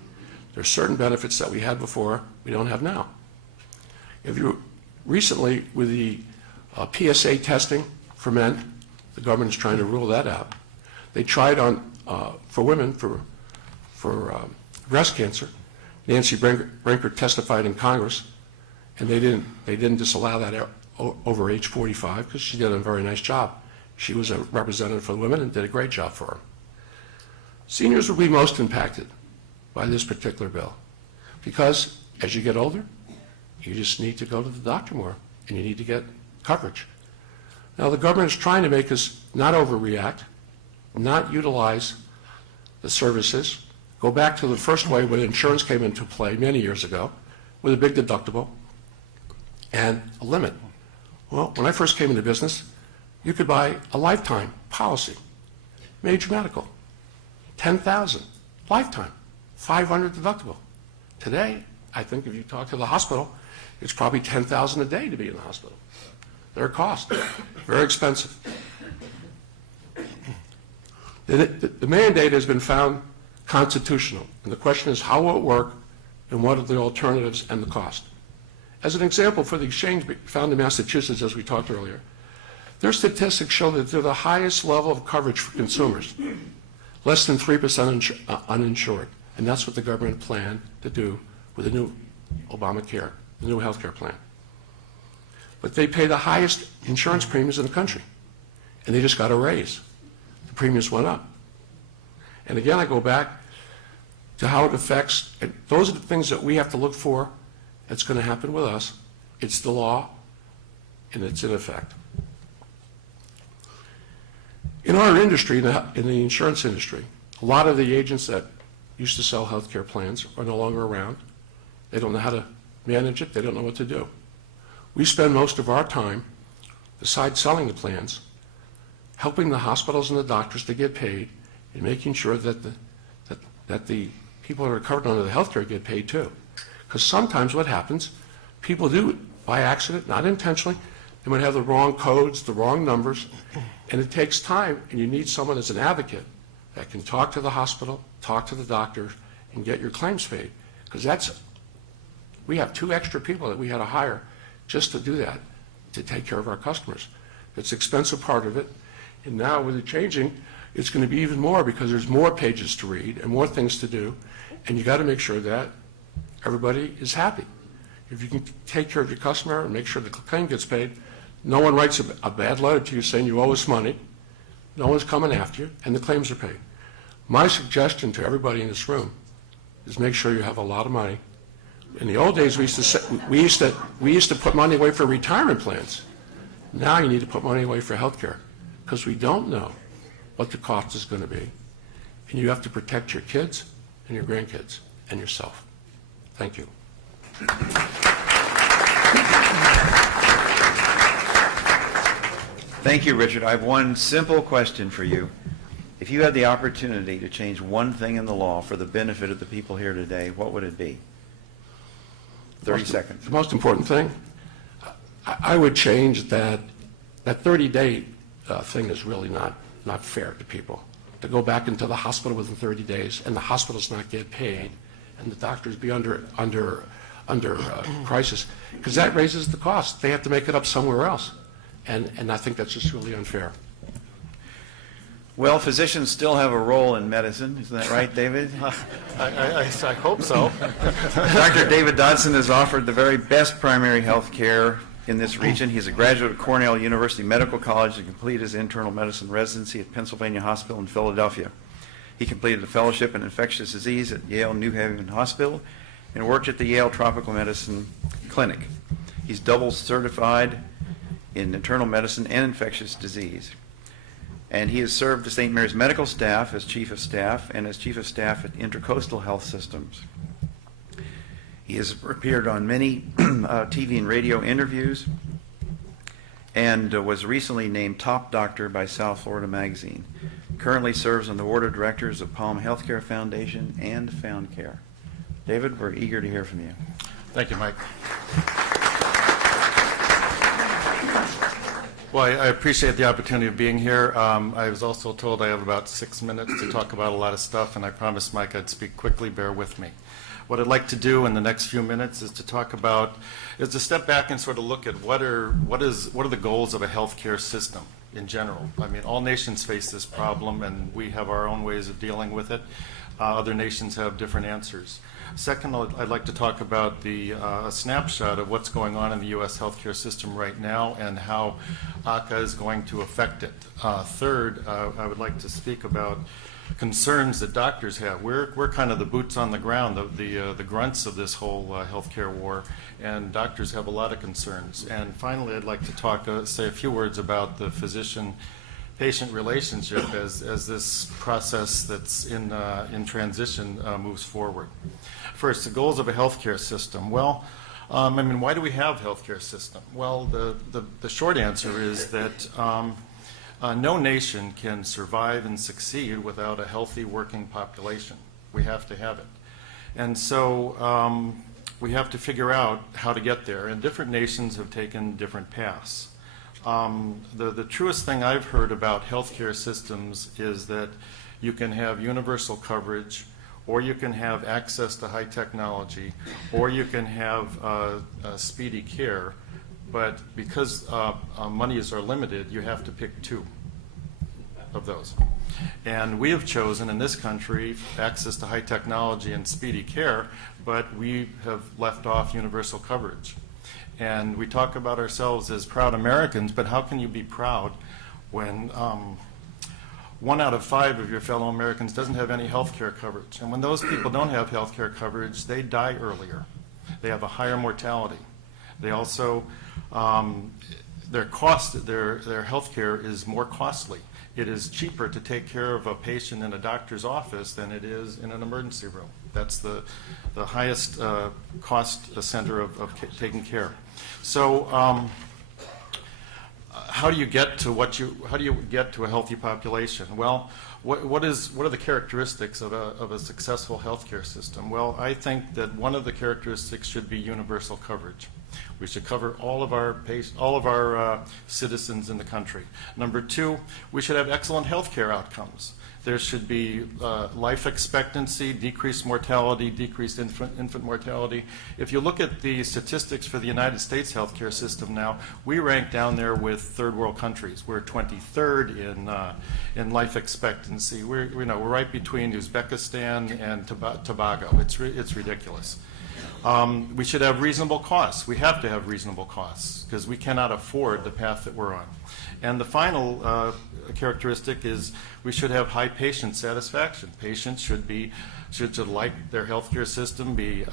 There are certain benefits that we had before we don't have now. If you recently, with the PSA testing for men, the government is trying to rule that out. They tried on for women for breast cancer. Nancy Brinker testified in Congress, and they didn't disallow that over age 45 because she did a very nice job. She was a representative for the women and did a great job for her. Seniors will be most impacted by this particular bill because as you get older, you just need to go to the doctor more and you need to get coverage. Now, the government is trying to make us not overreact, not utilize the services, go back to the first way when insurance came into play many years ago with a big deductible and a limit. Well, when I first came into business, you could buy a lifetime policy, major medical, $10,000, lifetime, $500 deductible. Today, I think if you talk to the hospital, it's probably $10,000 a day to be in the hospital. Their cost, very expensive. The mandate has been found constitutional, and the question is how will it work and what are the alternatives and the cost. As an example, for the exchange found in Massachusetts, as we talked earlier, their statistics show that they're the highest level of coverage for consumers, less than 3% uninsured, and that's what the government planned to do with the new Obamacare, the new health care plan. But they pay the highest insurance premiums in the country, and they just got a raise. The premiums went up. And again, I go back to how it affects, and those are the things that we have to look for that's going to happen with us. It's the law, and it's in effect. In our industry, in the insurance industry, a lot of the agents that used to sell health care plans are no longer around. They don't know how to manage it. They don't know what to do. We spend most of our time, besides selling the plans, helping the hospitals and the doctors to get paid and making sure that the people that are covered under the health care get paid too. Because sometimes what happens, people do it by accident, not intentionally. They might have the wrong codes, the wrong numbers, and it takes time, and you need someone as an advocate that can talk to the hospital, talk to the doctor, and get your claims paid. Because we have 2 extra people that we had to hire just to do that, to take care of our customers. It's an expensive part of it, and now with it changing, it's going to be even more because there's more pages to read and more things to do, and you got to make sure that everybody is happy. If you can take care of your customer and make sure the claim gets paid, no one writes a bad letter to you saying you owe us money, no one's coming after you, and the claims are paid. My suggestion to everybody in this room is make sure you have a lot of money. In the old days, we used to put money away for retirement plans. Now you need to put money away for health care because we don't know what the cost is going to be. And you have to protect your kids and your grandkids and yourself. Thank you. Thank you, Richard. I have one simple question for you. If you had the opportunity to change one thing in the law for the benefit of the people here today, what would it be? 30 seconds. The most important thing, I would change that 30-day thing is really not fair to people. To go back into the hospital within 30 days and the hospitals not get paid and the doctors be under crisis, because that raises the cost. They have to make it up somewhere else. And I think that's just really unfair. Well, physicians still have a role in medicine. Isn't that right, David? I hope so. Dr. David Dodson has offered the very best primary health care in this region. He's a graduate of Cornell University Medical College and completed his internal medicine residency at Pennsylvania Hospital in Philadelphia. He completed a fellowship in infectious disease at Yale New Haven Hospital and worked at the Yale Tropical Medicine Clinic. He's double certified in internal medicine and infectious disease. And he has served the St. Mary's medical staff as chief of staff and as chief of staff at Intercoastal Health Systems. He has appeared on many TV and radio interviews and was recently named top doctor by South Florida Magazine. Currently serves on the board of directors of Palm Healthcare Foundation and FoundCare. David, we're eager to hear from you. Thank you, Mike. Well, I appreciate the opportunity of being here. I was also told I have about 6 minutes to talk about a lot of stuff, and I promised Mike I'd speak quickly. Bear with me. What I'd like to do in the next few minutes is to step back and sort of look at what are the goals of a healthcare system in general. I mean, all nations face this problem, and we have our own ways of dealing with it. Other nations have different answers. Second, I'd like to talk about a snapshot of what's going on in the U.S. healthcare system right now and how ACA is going to affect it. Third, I would like to speak about concerns that doctors have. We're kind of the boots on the ground, the grunts of this whole healthcare war, and doctors have a lot of concerns. And finally, I'd like to say a few words about the physician-patient relationship as this process that's in transition moves forward. First, the goals of a healthcare system. Well, why do we have a healthcare system? Well, the short answer is that no nation can survive and succeed without a healthy working population. We have to have it. And so we have to figure out how to get there, and different nations have taken different paths. The truest thing I've heard about healthcare systems is that you can have universal coverage, or you can have access to high technology, or you can have speedy care, but because monies are limited, you have to pick two of those. And we have chosen in this country access to high technology and speedy care, but we have left off universal coverage. And we talk about ourselves as proud Americans, but how can you be proud when 1 out of 5 of your fellow Americans doesn't have any health care coverage? And when those people don't have health care coverage, they die earlier. They have a higher mortality. They also, their health care is more costly. It is cheaper to take care of a patient in a doctor's office than it is in an emergency room. That's the highest cost center of taking care. So how do you get to a healthy population? Well, what are the characteristics of a successful healthcare system? Well, I think that one of the characteristics should be universal coverage. We should cover all of our citizens in the country. Number 2, we should have excellent healthcare outcomes. There should be life expectancy, decreased mortality, decreased infant mortality. If you look at the statistics for the United States healthcare system now, we rank down there with third world countries. We're 23rd in life expectancy. We're right between Uzbekistan and Tobago. It's ridiculous. We should have reasonable costs. We have to have reasonable costs because we cannot afford the path that we're on. And the final characteristic is we should have high patient satisfaction. Patients should like their healthcare system, be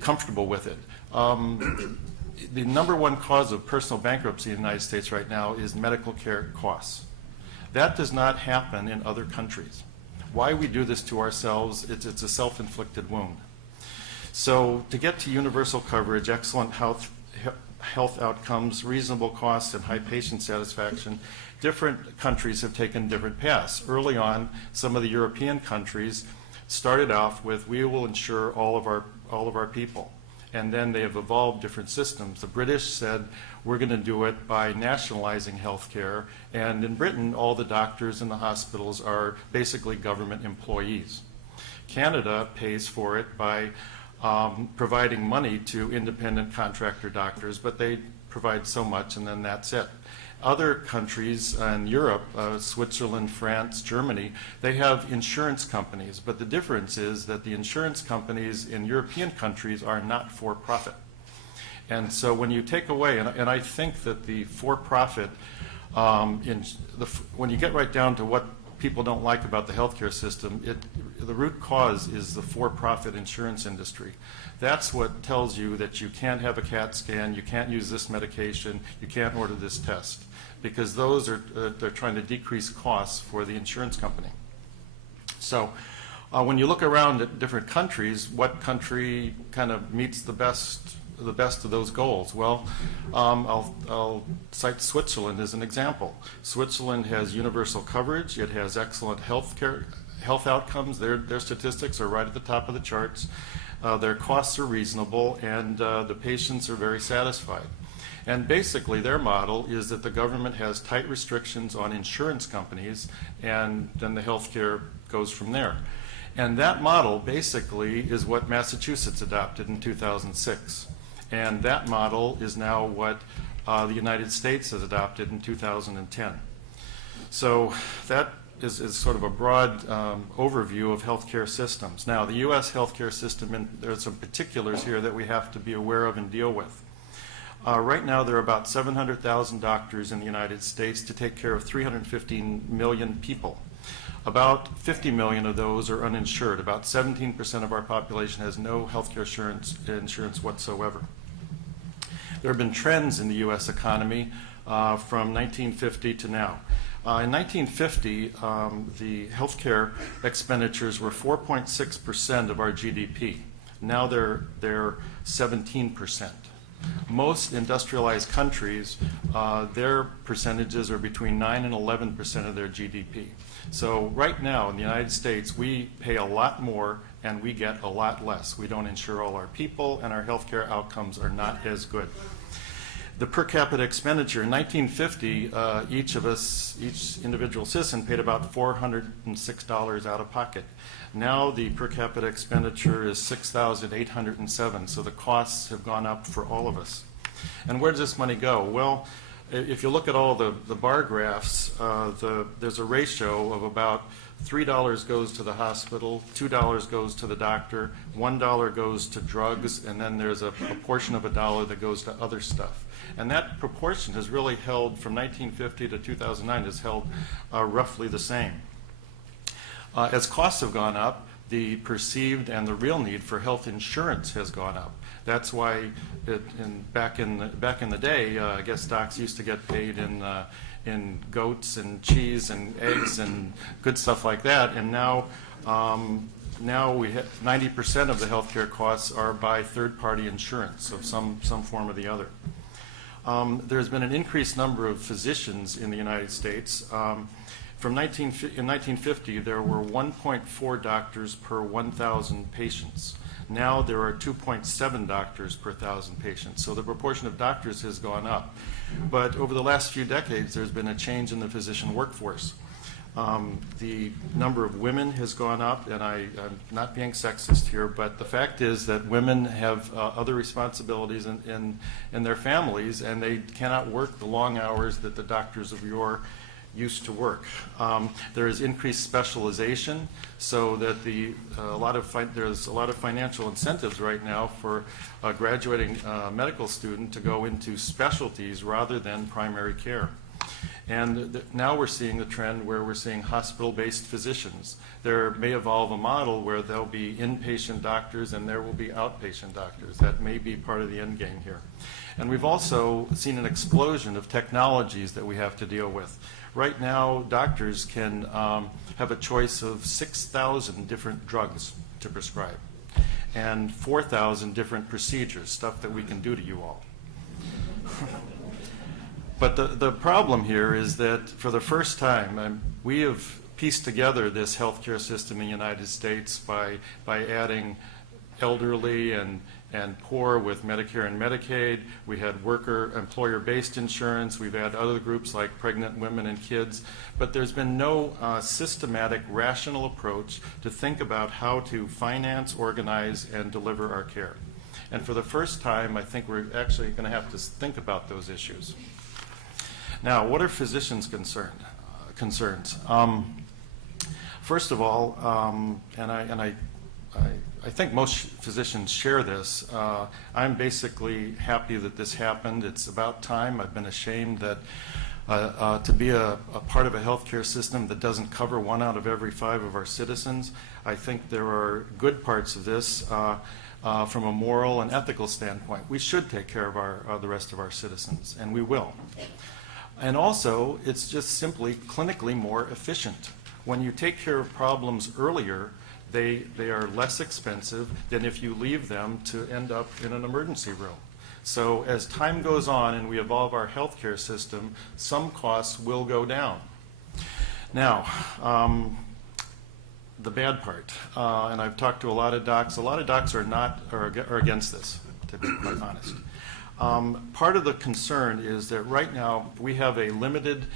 comfortable with it. The number one cause of personal bankruptcy in the United States right now is medical care costs. That does not happen in other countries. Why we do this to ourselves, it's a self-inflicted wound. So to get to universal coverage, excellent health outcomes, reasonable costs, and high patient satisfaction, different countries have taken different paths. Early on, some of the European countries started off with, we will insure all of our people. And then they have evolved different systems. The British said, we're going to do it by nationalizing health care. And in Britain, all the doctors in the hospitals are basically government employees. Canada pays for it by providing money to independent contractor doctors, but they provide so much and then that's it. Other countries in Europe, Switzerland, France, Germany, they have insurance companies, but the difference is that the insurance companies in European countries are not for-profit. And so when you take away, and I think that the for-profit, when you get right down to what people don't like about the healthcare system, the root cause is the for-profit insurance industry. That's what tells you that you can't have a CAT scan, you can't use this medication, you can't order this test, because those they're trying to decrease costs for the insurance company. So when you look around at different countries, what country kind of meets the best of those goals? Well, I'll cite Switzerland as an example. Switzerland has universal coverage. It has excellent health outcomes. Their statistics are right at the top of the charts. Their costs are reasonable, and the patients are very satisfied. And basically, their model is that the government has tight restrictions on insurance companies, and then the health care goes from there. And that model basically is what Massachusetts adopted in 2006. And that model is now what the United States has adopted in 2010. So that is sort of a broad overview of healthcare systems. Now, the U.S. healthcare system, and there's some particulars here that we have to be aware of and deal with. Right now, there are about 700,000 doctors in the United States to take care of 315 million people. About 50 million of those are uninsured. About 17% of our population has no healthcare insurance whatsoever. There have been trends in the U.S. economy from 1950 to now. In 1950, the healthcare expenditures were 4.6% of our GDP. Now they're 17%. Most industrialized countries, their percentages are between 9 and 11% of their GDP. So right now in the United States, we pay a lot more and we get a lot less. We don't insure all our people, and our healthcare outcomes are not as good. The per capita expenditure in 1950, each individual citizen paid about $406 out of pocket. Now the per capita expenditure is $6,807, so the costs have gone up for all of us. And where does this money go? Well, if you look at all the bar graphs, there's a ratio of about $3 goes to the hospital, $2 goes to the doctor, $1 goes to drugs, and then there's a portion of $1 that goes to other stuff. And that proportion has really held, from 1950 to 2009, has held roughly the same. As costs have gone up, the perceived and the real need for health insurance has gone up. That's why back in the day, I guess docs used to get paid in goats and cheese and eggs and good stuff like that, and now we have 90% of the healthcare costs are by third-party insurance of some form or the other. There's been an increased number of physicians in the United States. In 1950, there were 1.4 doctors per 1,000 patients. Now there are 2.7 doctors per 1,000 patients. So the proportion of doctors has gone up. But over the last few decades, there's been a change in the physician workforce. The number of women has gone up, and I'm not being sexist here, but the fact is that women have other responsibilities in their families, and they cannot work the long hours that the doctors of yore used to work. There is increased specialization, so that there's a lot of financial incentives right now for a graduating medical student to go into specialties rather than primary care. And now we're seeing the trend where we're seeing hospital-based physicians. There may evolve a model where there'll be inpatient doctors and there will be outpatient doctors. That may be part of the end game here. And we've also seen an explosion of technologies that we have to deal with. Right now, doctors can have a choice of 6,000 different drugs to prescribe and 4,000 different procedures, stuff that we can do to you all. But the problem here is that for the first time, we have pieced together this healthcare system in the United States by adding elderly and poor with Medicare and Medicaid. We had employer-based insurance. We've had other groups like pregnant women and kids. But there's been no systematic, rational approach to think about how to finance, organize, and deliver our care. And for the first time, I think we're actually going to have to think about those issues. Now, what are physicians' concerns? First of all, and I think most physicians share this. I'm basically happy that this happened. It's about time. I've been ashamed that to be a part of a healthcare system that doesn't cover 1 out of every 5 of our citizens. I think there are good parts of this from a moral and ethical standpoint. We should take care of the rest of our citizens, and we will. And also, it's just simply clinically more efficient. When you take care of problems earlier, they are less expensive than if you leave them to end up in an emergency room. So as time goes on and we evolve our healthcare system, some costs will go down. Now, the bad part, and I've talked to a lot of docs are against this, to be quite honest. Part of the concern is that right now we have a limited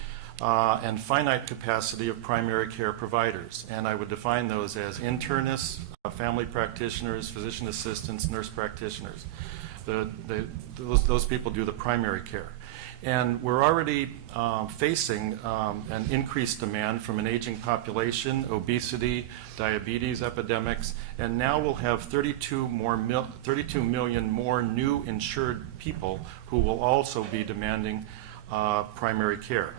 and finite capacity of primary care providers, and I would define those as internists, family practitioners, physician assistants, nurse practitioners. those people do the primary care. And we're already facing an increased demand from an aging population, obesity, diabetes epidemics, and now we'll have 32 million more new insured people who will also be demanding primary care.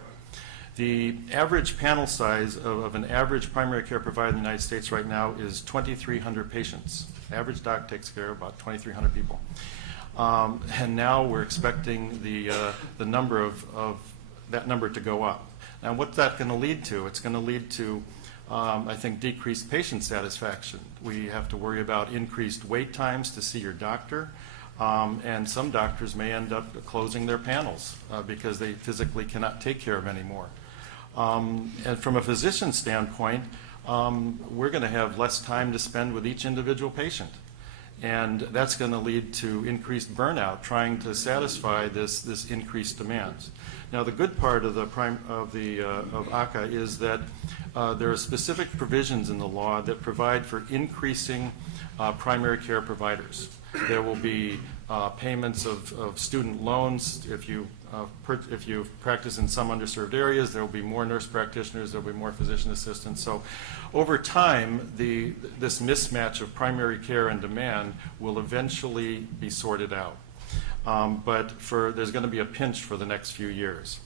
The average panel size of an average primary care provider in the United States right now is 2,300 patients. The average doc takes care of about 2,300 people. And now we're expecting the number of that number to go up. Now, what's that going to lead to? It's going to lead to, I think, decreased patient satisfaction. We have to worry about increased wait times to see your doctor, and some doctors may end up closing their panels because they physically cannot take care of anymore. And from a physician standpoint, we're going to have less time to spend with each individual patient. And that's going to lead to increased burnout trying to satisfy this increased demands. Now, the good part of ACA is that there are specific provisions in the law that provide for increasing primary care providers. There will be payments of student loans if you practice in some underserved areas. There will be more nurse practitioners. There will be more physician assistants. So over time, this mismatch of primary care and demand will eventually be sorted out. But there's going to be a pinch for the next few years.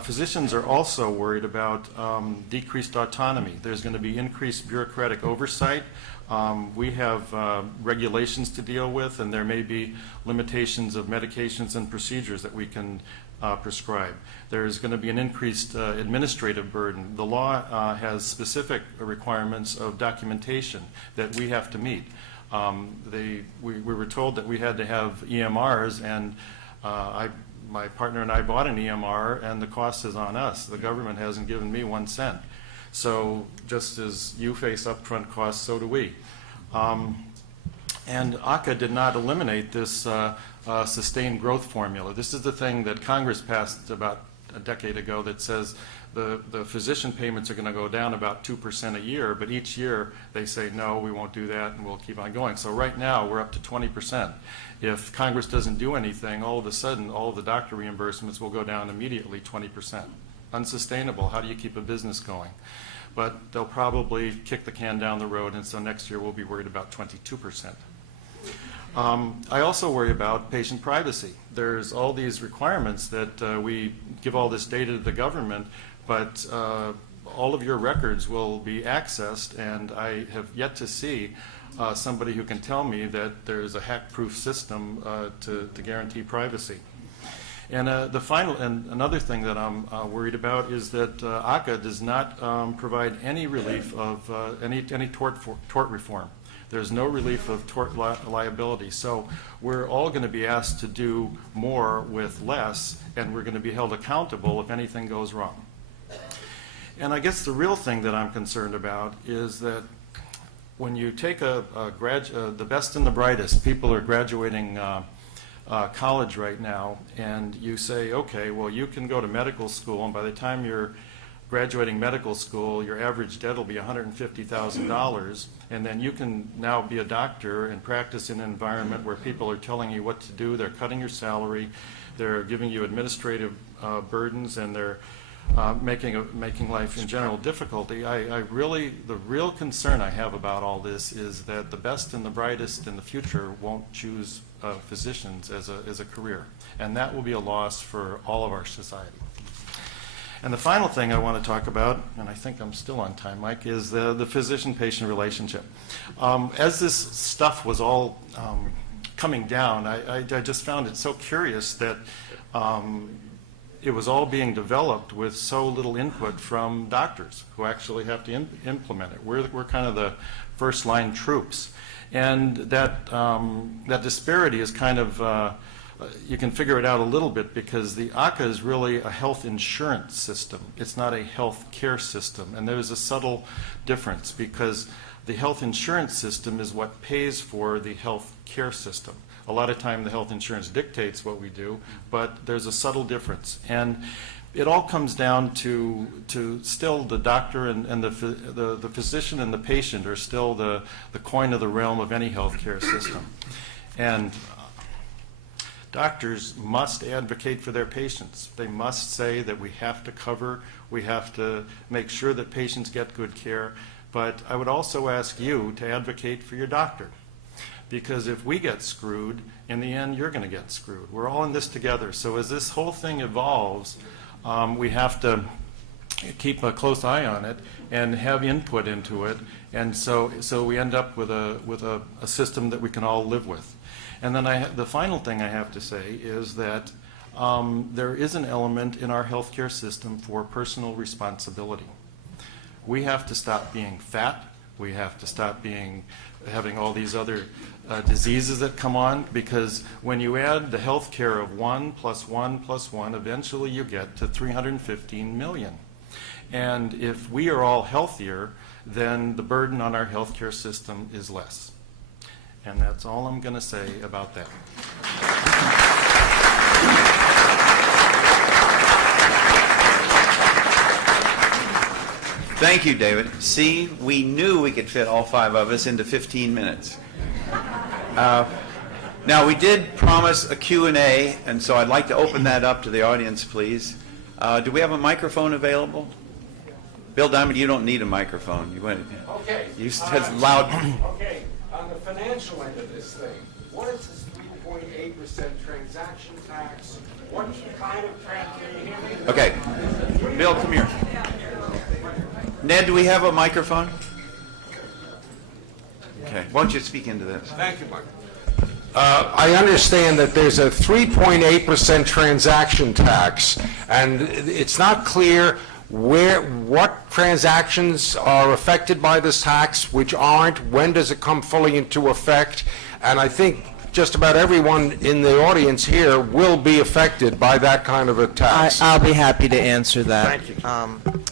Physicians are also worried about decreased autonomy. There's going to be increased bureaucratic oversight. We have regulations to deal with, and there may be limitations of medications and procedures that we can prescribe. There's going to be an increased administrative burden. The law has specific requirements of documentation that we have to meet. We were told that we had to have EMRs, and my partner and I bought an EMR, and the cost is on us. The government hasn't given me 1 cent. So just as you face upfront costs, so do we. And ACA did not eliminate this sustained growth formula. This is the thing that Congress passed about a decade ago that says the physician payments are going to go down about 2% a year, but each year they say, no, we won't do that, and we'll keep on going. So right now we're up to 20%. If Congress doesn't do anything, all of a sudden all of the doctor reimbursements will go down immediately 20%. Unsustainable. How do you keep a business going? But they'll probably kick the can down the road, and so next year we'll be worried about 22%. I also worry about patient privacy. There's all these requirements that we give all this data to the government, but all of your records will be accessed, and I have yet to see somebody who can tell me that there's a hack-proof system to guarantee privacy. And another thing that I'm worried about is that ACA does not provide any relief of any tort reform. There's no relief of tort liability. So we're all going to be asked to do more with less, and we're going to be held accountable if anything goes wrong. And I guess the real thing that I'm concerned about is that when you take the best and the brightest, people are graduating college right now, and you say, okay, well, you can go to medical school, and by the time you're graduating medical school, your average debt will be $150,000, and then you can now be a doctor and practice in an environment where people are telling you what to do, they're cutting your salary, they're giving you administrative burdens, and they're making life in general difficulty. The real concern I have about all this is that the best and the brightest in the future won't choose physicians as a career, and that will be a loss for all of our society. And the final thing I want to talk about, and I think I'm still on time, Mike, is the physician-patient relationship. As this stuff was all coming down, I just found it so curious that it was all being developed with so little input from doctors who actually have to implement it. We're kind of the first-line troops. And that disparity is kind of you can figure it out a little bit because the ACA is really a health insurance system. It's not a health care system. And there's a subtle difference because the health insurance system is what pays for the health care system. A lot of time the health insurance dictates what we do, but there's a subtle difference. And it all comes down to still the doctor and the physician and the patient are still the coin of the realm of any health care system. And Doctors must advocate for their patients. They must say that we have to cover, we have to make sure that patients get good care. But I would also ask you to advocate for your doctor. Because if we get screwed, in the end, you're going to get screwed. We're all in this together. So as this whole thing evolves, we have to keep a close eye on it and have input into it. And so we end up with a system that we can all live with. And then the final thing I have to say is that there is an element in our healthcare system for personal responsibility. We have to stop being fat. We have to stop having all these other diseases that come on, because when you add the health care of 1 + 1 + 1, eventually you get to 315 million. And if we are all healthier, then the burden on our healthcare system is less. And that's all I'm going to say about that. Thank you, David. See, we knew we could fit all 5 of us into 15 minutes. Now, we did promise a Q&A, and so I'd like to open that up to the audience, please. Do we have a microphone available? Bill Diamond, you don't need a microphone. Okay. You said loud. Okay, on the financial end of this thing, what is this 3.8% transaction tax? What kind of transaction? Okay. Bill, come here. Ned, do we have a microphone? Okay. Why don't you speak into this? Thank you, Mark. I understand that there's a 3.8% transaction tax, and it's not clear what transactions are affected by this tax, which aren't, when does it come fully into effect, and I think just about everyone in the audience here will be affected by that kind of a tax. I'll be happy to answer that. Thank you.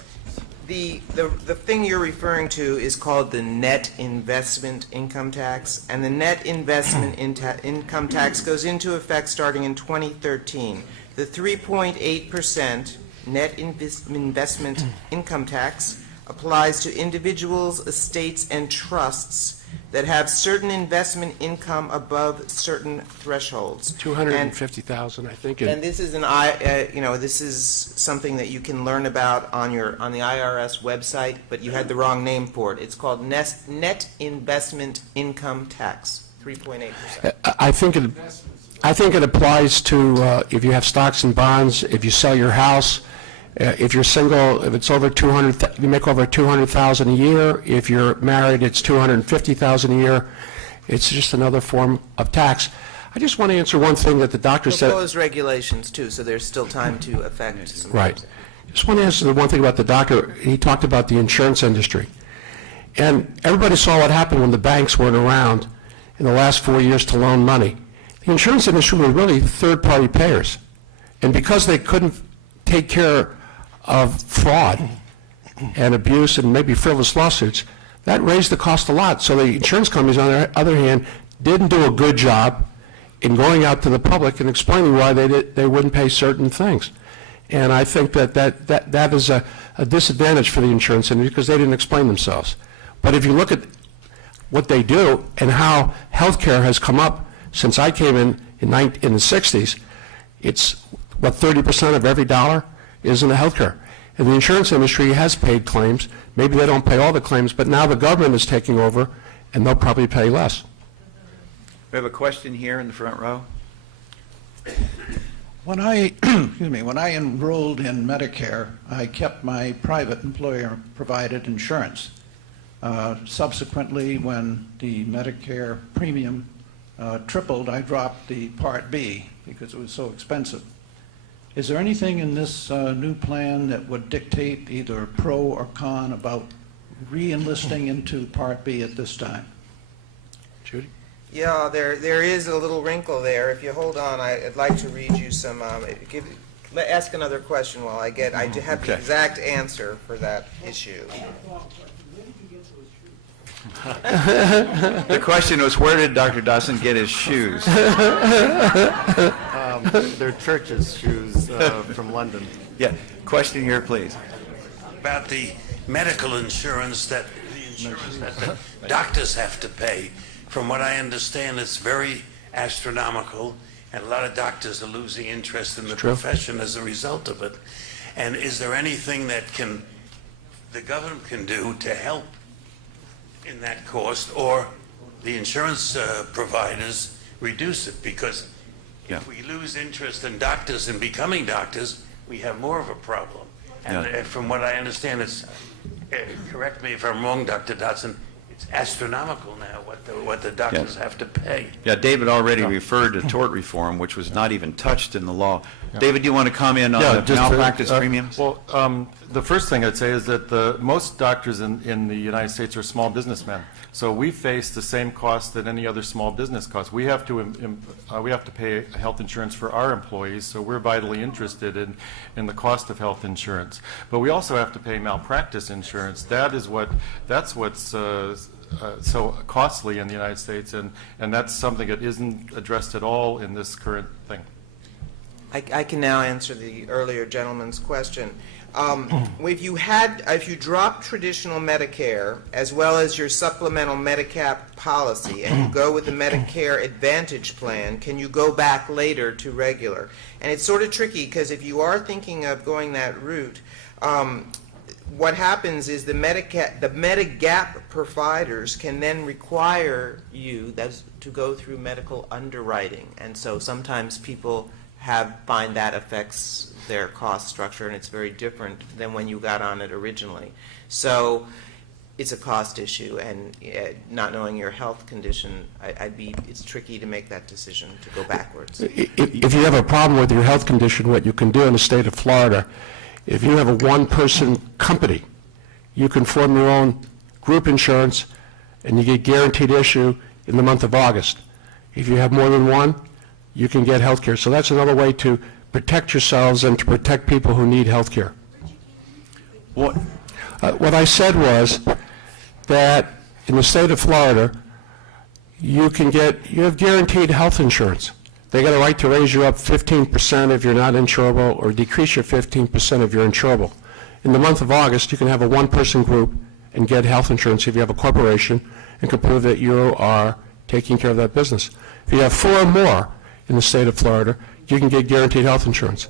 The thing you're referring to is called the net investment income tax, and the net investment income tax goes into effect starting in 2013. The 3.8% net investment income tax applies to individuals, estates, and trusts that have certain investment income above certain thresholds. 250,000, I think. And this is this is something that you can learn about on the IRS website, but you had the wrong name for it. It's called net investment income tax, 3.8%. I think it applies to if you have stocks and bonds, if you sell your house, if you're single, if it's over 200, you make over 200,000 a year. If you're married, it's 250,000 a year. It's just another form of tax. I just want to answer one thing that the doctor said. Proposed regulations too, so there's still time to affect some. Right. I just want to answer the one thing about the doctor. He talked about the insurance industry, and everybody saw what happened when the banks weren't around in the last 4 years to loan money. The insurance industry were really third-party payers, and because they couldn't take care of fraud and abuse and maybe frivolous lawsuits, that raised the cost a lot. So the insurance companies, on the other hand, didn't do a good job in going out to the public and explaining why they wouldn't pay certain things. And I think that is a disadvantage for the insurance industry because they didn't explain themselves. But if you look at what they do and how healthcare has come up since I came in the 60s, it's what 30% of every dollar is in the healthcare. And the insurance industry has paid claims. Maybe they don't pay all the claims, but now the government is taking over, and they'll probably pay less. We have a question here in the front row. When I enrolled in Medicare, I kept my private employer-provided insurance. Subsequently, when the Medicare premium tripled, I dropped the Part B because it was so expensive. Is there anything in this new plan that would dictate either pro or con about re-enlisting into Part B at this time? Judy? Yeah, there is a little wrinkle there. If you hold on, I'd like to read you some. Ask another question while I have the exact answer for that issue. The question was, where did Dr. Dawson get his shoes? They're church's shoes from London. Yeah. Question here, please. About the medical insurance that the doctors have to pay. From what I understand, it's very astronomical, and a lot of doctors are losing interest in the true. profession as a result of it. And is there anything that the government can do to help in that cost, or the insurance providers reduce it? Because Yeah. if we lose interest in doctors and becoming doctors, we have more of a problem. And Yeah. from what I understand, it's, correct me if I'm wrong, Dr. Dodson, it's astronomical now what the doctors have to pay. Yeah, David already referred to tort reform, which was not even touched in the law. David, do you want to comment on the just malpractice premiums? Well, the first thing I'd say is that most doctors in the United States are small businessmen. So we face the same costs that any other small business costs. We have to pay health insurance for our employees, so we're vitally interested in the cost of health insurance. But we also have to pay malpractice insurance. That's what's so costly in the United States, and that's something that isn't addressed at all in this current thing. I can now answer the earlier gentleman's question. If you drop traditional Medicare as well as your supplemental Medicap policy and you go with the Medicare Advantage plan, can you go back later to regular? And it's sort of tricky because if you are thinking of going that route, what happens is the Medigap providers can then require you to go through medical underwriting, and so sometimes people find that affects their cost structure, and it's very different than when you got on it originally. So it's a cost issue, and not knowing your health condition, it's tricky to make that decision to go backwards. If you have a problem with your health condition, what you can do in the state of Florida, if you have a one-person company, you can form your own group insurance, and you get guaranteed issue in the month of August. If you have more than one, you can get health care. So that's another way to protect yourselves and to protect people who need health care. What I said was that in the state of Florida, you have guaranteed health insurance. They got a right to raise you up 15% if you're not insurable, or decrease your 15% if you're insurable. In the month of August, you can have a one-person group and get health insurance if you have a corporation and can prove that you are taking care of that business. If you have 4 or more in the state of Florida, you can get guaranteed health insurance.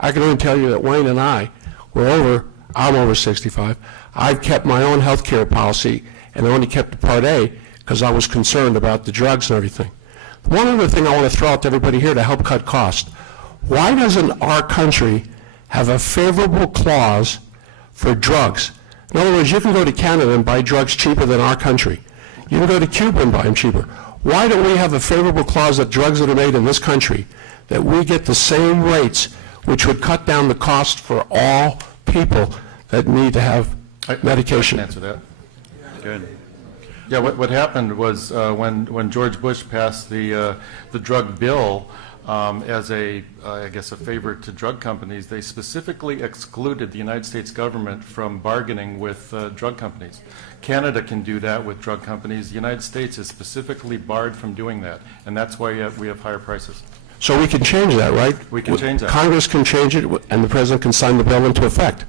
I can only tell you that Wayne and I'm over 65. I've kept my own health care policy, and I only kept the Part A because I was concerned about the drugs and everything. One other thing I want to throw out to everybody here to help cut costs. Why doesn't our country have a favorable clause for drugs? In other words, you can go to Canada and buy drugs cheaper than our country. You can go to Cuba and buy them cheaper. Why don't we have a favorable clause that drugs that are made in this country, that we get the same rates, which would cut down the cost for all people that need to have medication? I can answer that. Good. Yeah, what happened was when George Bush passed the drug bill as I guess a favor to drug companies, they specifically excluded the United States government from bargaining with drug companies. Canada can do that with drug companies. The United States is specifically barred from doing that, and that's why we have higher prices. So we can change that, right? We can change that. Congress can change it, and the President can sign the bill into effect.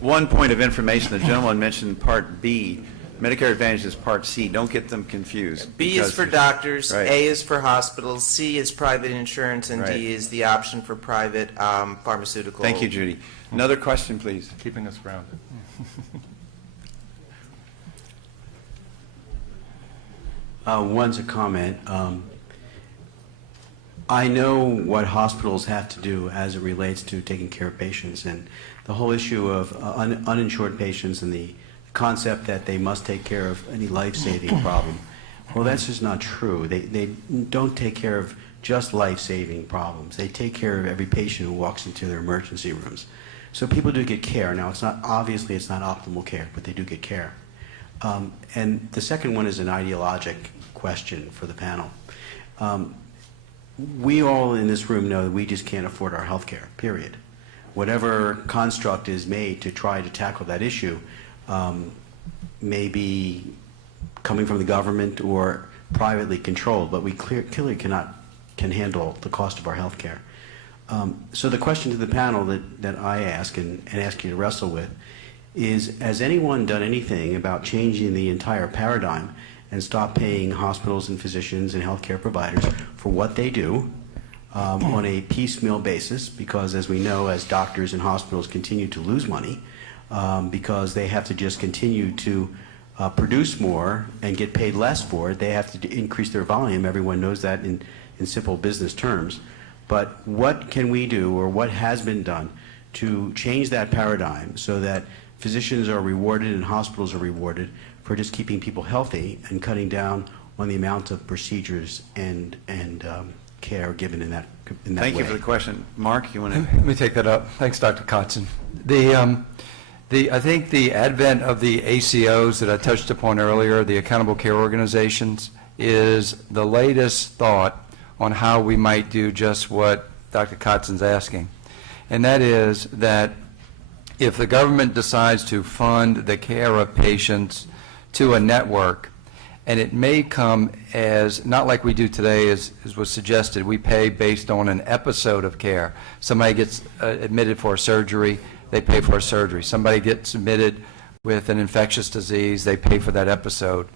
One point of information, the gentleman mentioned Part B. Medicare Advantage is Part C. Don't get them confused. B is for doctors, Right. A is for hospitals, C is private insurance, and Right. D is the option for private pharmaceutical. Thank you, Judy. Another question, please. Keeping us grounded. One's a comment. I know what hospitals have to do as it relates to taking care of patients, and the whole issue of uninsured patients and the concept that they must take care of any life-saving problem. Well, that's just not true. They don't take care of just life-saving problems. They take care of every patient who walks into their emergency rooms. So people do get care. Now, obviously it's not optimal care, but they do get care. And the second one is an ideologic question for the panel. We all in this room know that we just can't afford our health care, period. Whatever construct is made to try to tackle that issue may be coming from the government or privately controlled, but we clearly can handle the cost of our health care. So the question to the panel that I ask and ask you to wrestle with is, has anyone done anything about changing the entire paradigm and stop paying hospitals and physicians and healthcare providers for what they do on a piecemeal basis, because as we know, as doctors and hospitals continue to lose money, because they have to just continue to produce more and get paid less for it, they have to increase their volume. Everyone knows that in simple business terms. But what can we do, or what has been done, to change that paradigm so that physicians are rewarded and hospitals are rewarded for just keeping people healthy and cutting down on the amount of procedures and care given in that way? Thank you for the question. Mark, you want to? Let me take that up. Thanks, Dr. Kotzen. I think the advent of the ACOs that I touched upon earlier, the accountable care organizations, is the latest thought on how we might do just what Dr. Kotzen's asking. And that is that if the government decides to fund the care of patients to a network, and it may come as, not like we do today, as was suggested, we pay based on an episode of care. Somebody gets admitted for a surgery, they pay for a surgery. Somebody gets admitted with an infectious disease, they pay for that episode.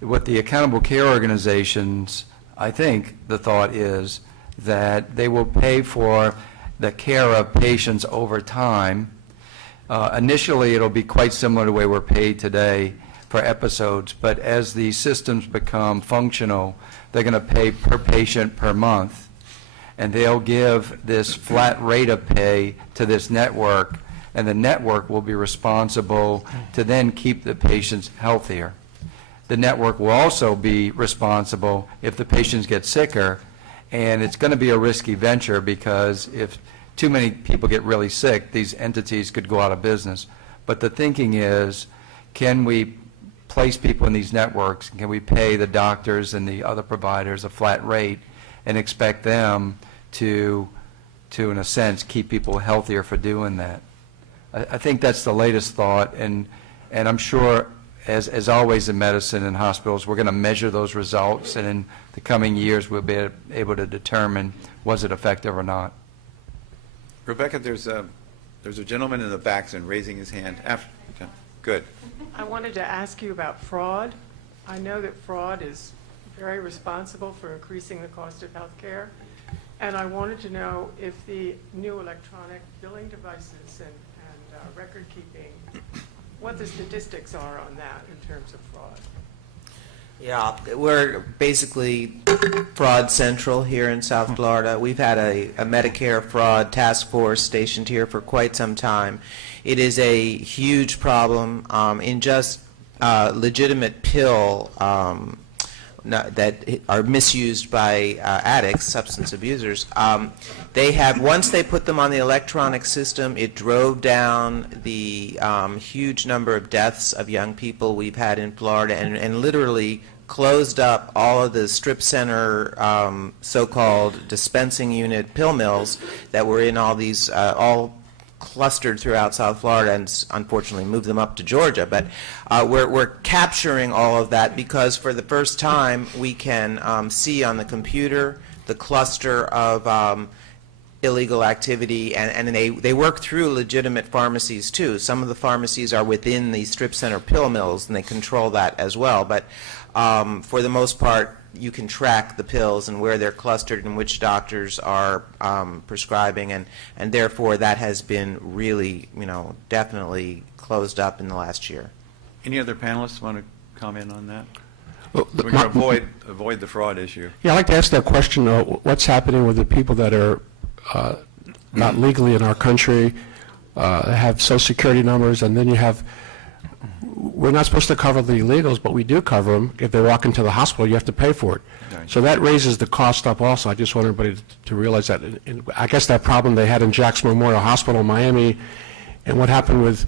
What the accountable care organizations, I think the thought is that they will pay for the care of patients over time. Initially, it'll be quite similar to the way we're paid today for episodes, but as the systems become functional, they're going to pay per patient per month, and they'll give this flat rate of pay to this network, and the network will be responsible to then keep the patients healthier. The network will also be responsible if the patients get sicker, and it's going to be a risky venture because if too many people get really sick, these entities could go out of business. But the thinking is, can we place people in these networks? Can we pay the doctors and the other providers a flat rate and expect them to in a sense, keep people healthier for doing that? I think that's the latest thought, and I'm sure, as always in medicine and hospitals, we're going to measure those results, and in the coming years we'll be able to determine was it effective or not. Rebecca, there's a gentleman in the back and raising his hand. Good. I wanted to ask you about fraud. I know that fraud is very responsible for increasing the cost of health care, and I wanted to know if the new electronic billing devices and record keeping, what the statistics are on that in terms of fraud. Yeah, we're basically fraud central here in South Florida. We've had a Medicare fraud task force stationed here for quite some time. It is a huge problem in just legitimate pill that are misused by addicts, substance abusers. They have, once they put them on the electronic system, it drove down the huge number of deaths of young people we've had in Florida, and literally closed up all of the strip center so-called dispensing unit pill mills that were in all these, all clustered throughout South Florida, and unfortunately moved them up to Georgia. But we're capturing all of that because for the first time we can see on the computer the cluster of illegal activity, and they work through legitimate pharmacies too. Some of the pharmacies are within the strip center pill mills, and they control that as well. But for the most part, you can track the pills and where they're clustered and which doctors are prescribing, and therefore that has been really, definitely closed up in the last year. Any other panelists want to comment on that? Well, We're going to avoid the fraud issue. Yeah, I'd like to ask that question, what's happening with the people that are not legally in our country, have Social Security numbers, and then you have, we're not supposed to cover the illegals, but we do cover them. If they walk into the hospital, you have to pay for it. Right. So that raises the cost up also. I just want everybody to realize that. And I guess that problem they had in Jackson Memorial Hospital in Miami, and what happened with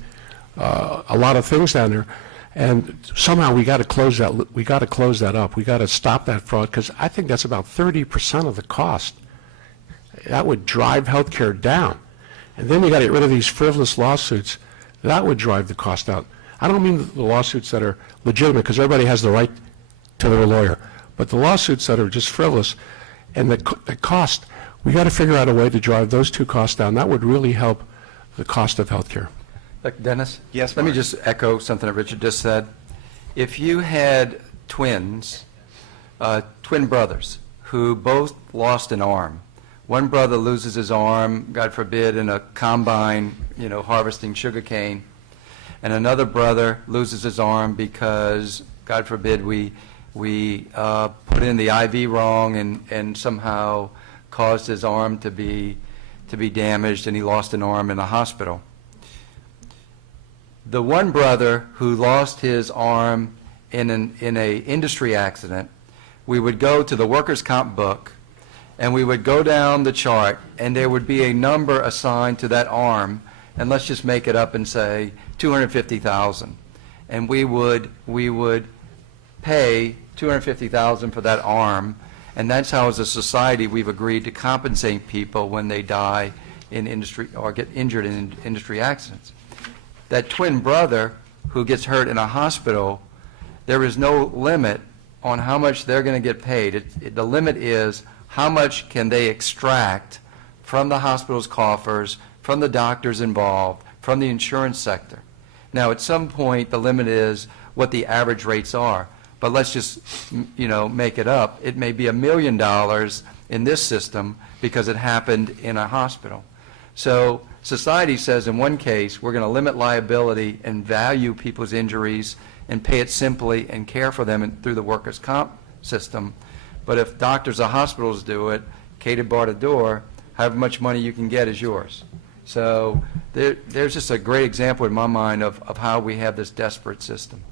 a lot of things down there, and somehow we got to close that. We got to close that up. We got to stop that fraud, because I think that's about 30% of the cost. That would drive health care down. And then you got to get rid of these frivolous lawsuits. That would drive the cost out. I don't mean the lawsuits that are legitimate, because everybody has the right to their lawyer, but the lawsuits that are just frivolous and the cost, we got to figure out a way to drive those two costs down. That would really help the cost of health care. Dennis? Yes, Let me Mark. just echo something that Richard just said. If you had twins, twin brothers, who both lost an arm. One brother loses his arm, God forbid, in a combine, harvesting sugarcane, and another brother loses his arm because, God forbid, we put in the IV wrong and somehow caused his arm to be damaged, and he lost an arm in a hospital. The one brother who lost his arm in a industry accident, we would go to the workers' comp book, and we would go down the chart, and there would be a number assigned to that arm, and let's just make it up and say $250,000, and we would pay $250,000 for that arm, and that's how, as a society, we've agreed to compensate people when they die in industry or get injured in industry accidents. That twin brother who gets hurt in a hospital, there is no limit on how much they're going to get paid. The limit is how much can they extract from the hospital's coffers, from the doctors involved, from the insurance sector. Now, at some point, the limit is what the average rates are. But let's just, make it up. It may be $1 million in this system because it happened in a hospital. So society says in one case, we're going to limit liability and value people's injuries and pay it simply and care for them through the workers' comp system. But if doctors or hospitals do it, catered bar to door, however much money you can get is yours. So there's just a great example in my mind of how we have this desperate system.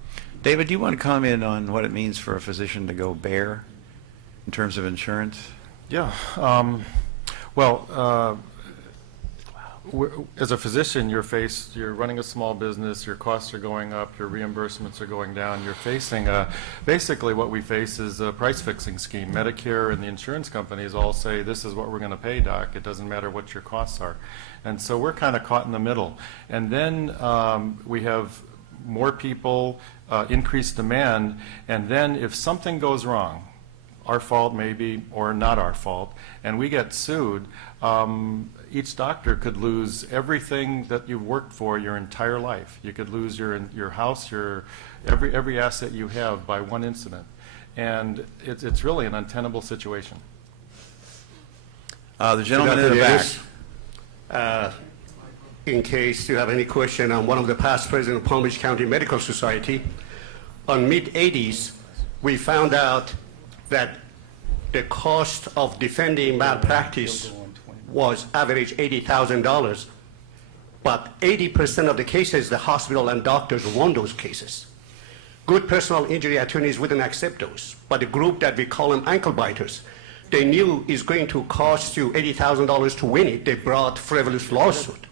David, do you want to comment on what it means for a physician to go bare in terms of insurance? Yeah. As a physician, you're running a small business, your costs are going up, your reimbursements are going down, you're facing basically what we face is a price fixing scheme. Medicare and the insurance companies all say, this is what we're going to pay, doc, it doesn't matter what your costs are. And so we're kind of caught in the middle. And then we have more people, increased demand, and then if something goes wrong, our fault maybe, or not our fault, and we get sued, each doctor could lose everything that you've worked for your entire life. You could lose your house, every asset you have by one incident. And it's really an untenable situation. The gentleman in the back. In case you have any question, I'm one of the past president of Palm Beach County Medical Society. On mid-'80s, we found out that the cost of defending malpractice was average $80,000, but 80% of the cases, the hospital and doctors won those cases. Good personal injury attorneys wouldn't accept those, but the group that we call them ankle biters, they knew it's going to cost you $80,000 to win it. They brought frivolous lawsuit.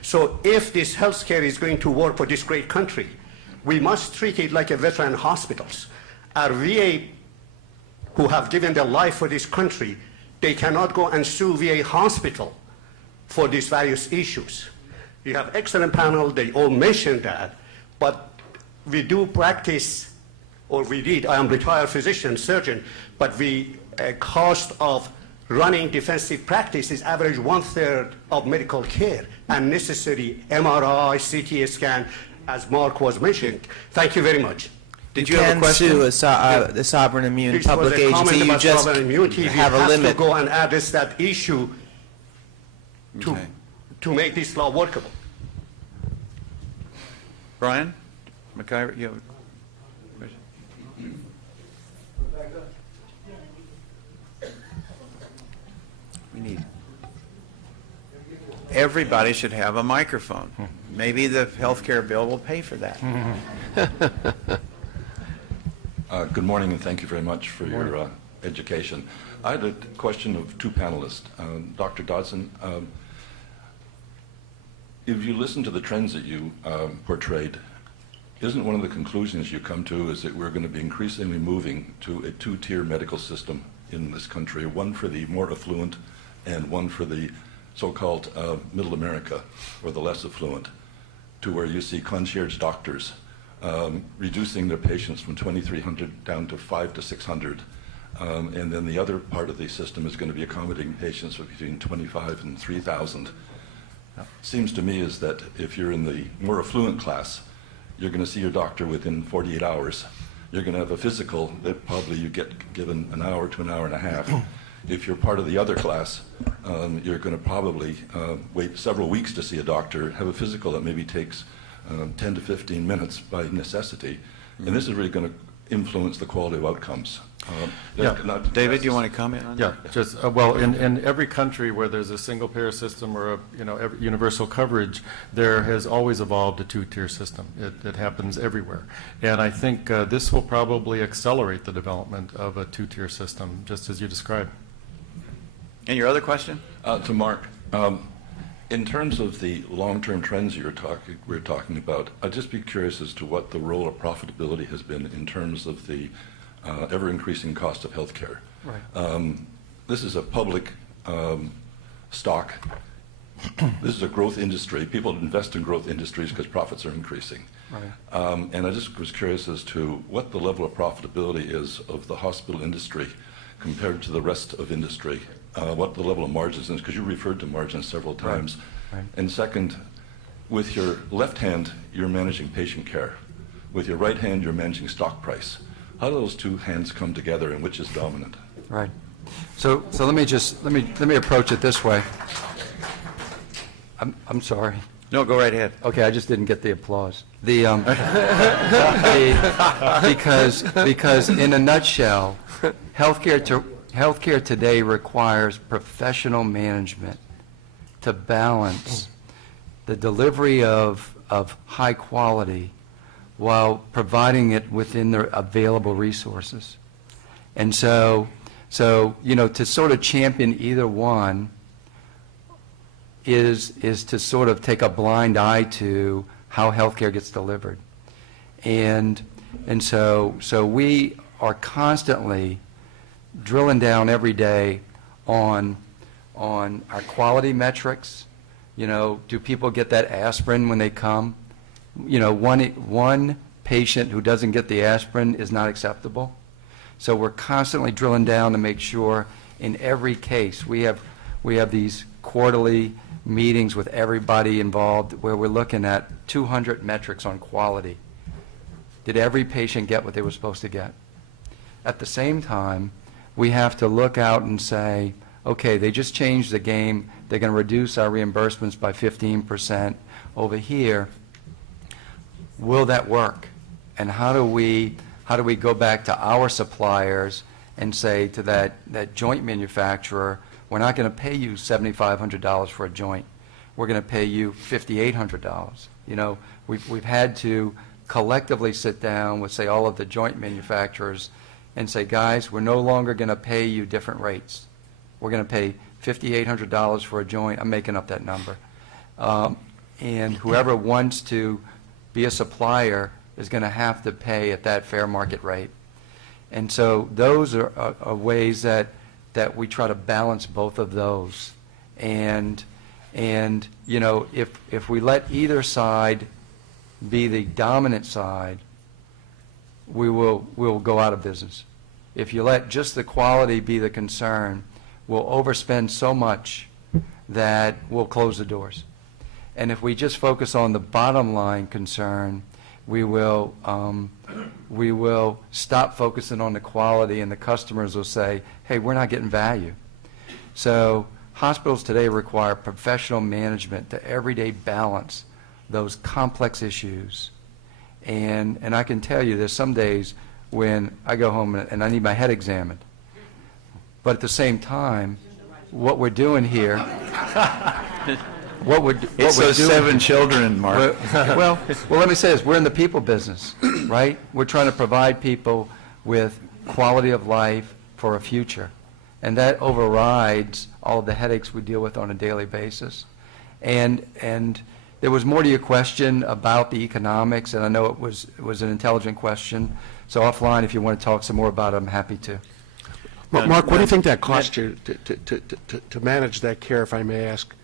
So if this health care is going to work for this great country, we must treat it like a veteran hospitals. Our VA, who have given their life for this country, they cannot go and sue VA hospital for these various issues. You have excellent panel, they all mentioned that, but we do practice, or we did, I am retired physician, surgeon, but cost of running defensive practice is average 1/3 of medical care and necessary MRI, CT scan, as Mark was mentioning. Thank you very much. Did you have a question? Sue the sovereign immune public agency. agency. You just have a limit. To go and address that issue to make this law workable. Brian McIver, you have a question? We need. Everybody should have a microphone. Maybe the health care bill will pay for that. Good morning, and thank you very much for your education. I had a question of two panelists. Dr. Dodson, if you listen to the trends that you portrayed, isn't one of the conclusions you come to is that we're going to be increasingly moving to a two-tier medical system in this country, one for the more affluent and one for the so-called middle America, or the less affluent, to where you see concierge doctors reducing their patients from 2,300 down to 500 to 600. And then the other part of the system is going to be accommodating patients with between 25 and 3,000. It seems to me is that if you're in the more affluent class, you're going to see your doctor within 48 hours. you're going to have a physical that probably you get given an hour to an hour and a half. If you're part of the other class, you're going to probably wait several weeks to see a doctor, have a physical that maybe takes 10 to 15 minutes by necessity. And this is really going to influence the quality of outcomes. David, you want to comment on that? Yeah, just, well, in every country where there's a single payer system or a, universal coverage, there has always evolved a two-tier system. It happens everywhere. And I think this will probably accelerate the development of a two-tier system, just as you described. And your other question? To Mark, in terms of the long-term trends we're talking about, I'd just be curious as to what the role of profitability has been in terms of the ever-increasing cost of health care. Right. This is a public stock. This is a growth industry. People invest in growth industries because profits are increasing. Right. And I just was curious as to what the level of profitability is of the hospital industry compared to the rest of industry. What the level of margins is, because you referred to margins several times. Right. And second, with your left hand, you're managing patient care. With your right hand, you're managing stock price. How do those two hands come together, and which is dominant? Right. So let me approach it this way. I'm sorry. No, go right ahead. Okay, I just didn't get the applause. Because in a nutshell, healthcare today requires professional management to balance the delivery of high quality while providing it within their available resources. And so to sort of champion either one is to sort of take a blind eye to how healthcare gets delivered. And so we are constantly drilling down every day on our quality metrics. Do people get that aspirin when they come? One patient who doesn't get the aspirin is not acceptable. So we're constantly drilling down to make sure in every case we have these quarterly meetings with everybody involved where we're looking at 200 metrics on quality. Did every patient get what they were supposed to get? At the same time, we have to look out and say, okay, they just changed the game. They're going to reduce our reimbursements by 15% over here. Will that work? And how do we go back to our suppliers and say to that joint manufacturer, we're not going to pay you $7,500 for a joint. We're going to pay you $5,800. We've had to collectively sit down with, say, all of the joint manufacturers and say, guys, we're no longer going to pay you different rates. We're going to pay $5,800 for a joint. I'm making up that number. And whoever wants to be a supplier is going to have to pay at that fair market rate. And so those are ways that we try to balance both of those. And if we let either side be the dominant side, we'll go out of business. If you let just the quality be the concern, we'll overspend so much that we'll close the doors. And if we just focus on the bottom line concern, we will stop focusing on the quality, and the customers will say, hey, we're not getting value. So hospitals today require professional management to everyday balance those complex issues. And I can tell you there's some days when I go home and I need my head examined. But at the same time, what we're doing here, It's those 7 children, Mark. Well, let me say this. We're in the people business, right? We're trying to provide people with quality of life for a future. And that overrides all of the headaches we deal with on a daily basis. And there was more to your question about the economics, and I know it was an intelligent question. So offline, if you want to talk some more about it, I'm happy to. Mark, what do you think that costs you to manage that care, if I may ask?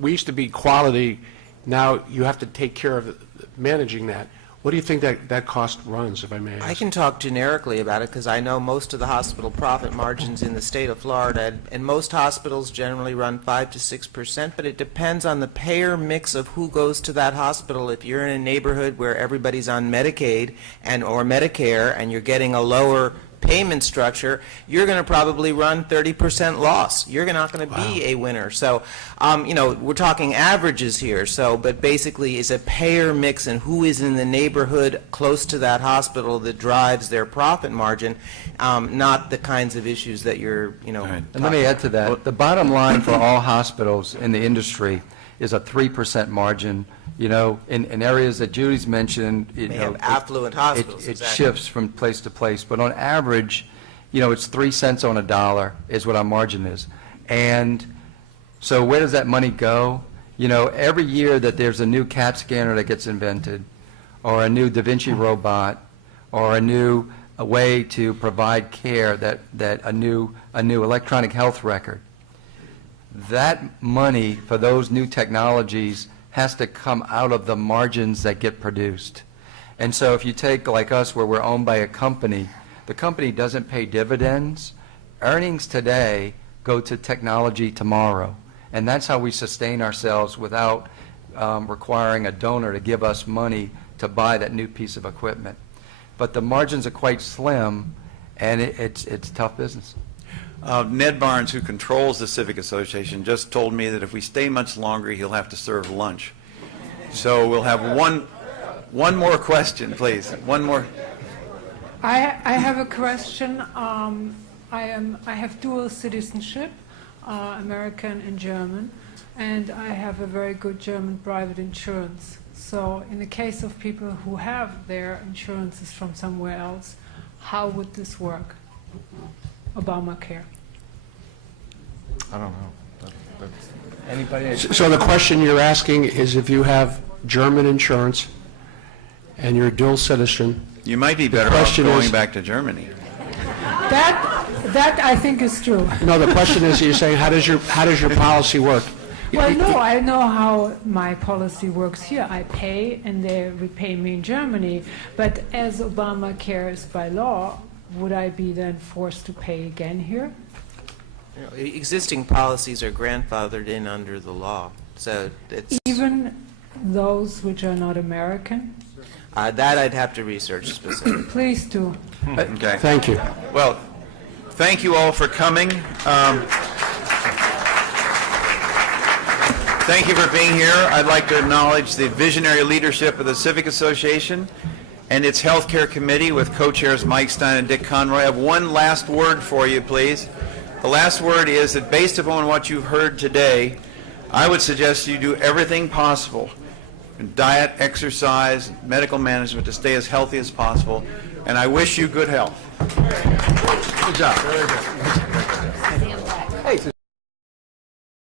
We used to be quality. Now you have to take care of managing that. What do you think that cost runs, if I may ask? I can talk generically about it because I know most of the hospital profit margins in the state of Florida, and most hospitals generally run 5 to 6%, but it depends on the payer mix of who goes to that hospital. If you're in a neighborhood where everybody's on Medicaid or Medicare and you're getting a lower payment structure, you're going to probably run 30% loss. You're not going to be a winner. So, we're talking averages here. So, but basically, it's a payer mix and who is in the neighborhood close to that hospital that drives their profit margin, not the kinds of issues that you're, And let me add to that. The bottom line for all hospitals in the industry is a 3% margin. In areas that Judy's mentioned, have affluent hospitals. It exactly. shifts from place to place, but on average, it's 3 cents on a dollar is what our margin is. And so where does that money go? Every year that there's a new CAT scanner that gets invented, or a new Da Vinci robot, or a way to provide care, that a new electronic health record, that money for those new technologies has to come out of the margins that get produced. And so if you take, like us, where we're owned by a company, the company doesn't pay dividends. Earnings today go to technology tomorrow. And that's how we sustain ourselves without requiring a donor to give us money to buy that new piece of equipment. But the margins are quite slim, and it's tough business. Ned Barnes, who controls the Civic Association, just told me that if we stay much longer, he'll have to serve lunch. So we'll have one more question, please. One more. I have a question. I have dual citizenship, American and German, and I have a very good German private insurance. So in the case of people who have their insurances from somewhere else, how would this work? Obamacare. I don't know. Anybody? So the question you're asking is if you have German insurance and you're a dual citizen. You might be better off going back to Germany. That I think is true. No, the question is, you're saying, how does your policy work? Well, no, I know how my policy works here. I pay and they repay me in Germany. But as Obamacare is by law, would I be then forced to pay again here? Existing policies are grandfathered in under the law. So it's Even those which are not American? that I'd have to research specifically. Please do. Okay. Thank you. Well, thank you all for coming. Thank you for being here. I'd like to acknowledge the visionary leadership of the Civic Association and its Healthcare Committee with co-chairs Mike Stein and Dick Conroy. I have one last word for you, please. The last word is that based upon what you've heard today, I would suggest you do everything possible, diet, exercise, medical management, to stay as healthy as possible. And I wish you good health. Good job. Very good.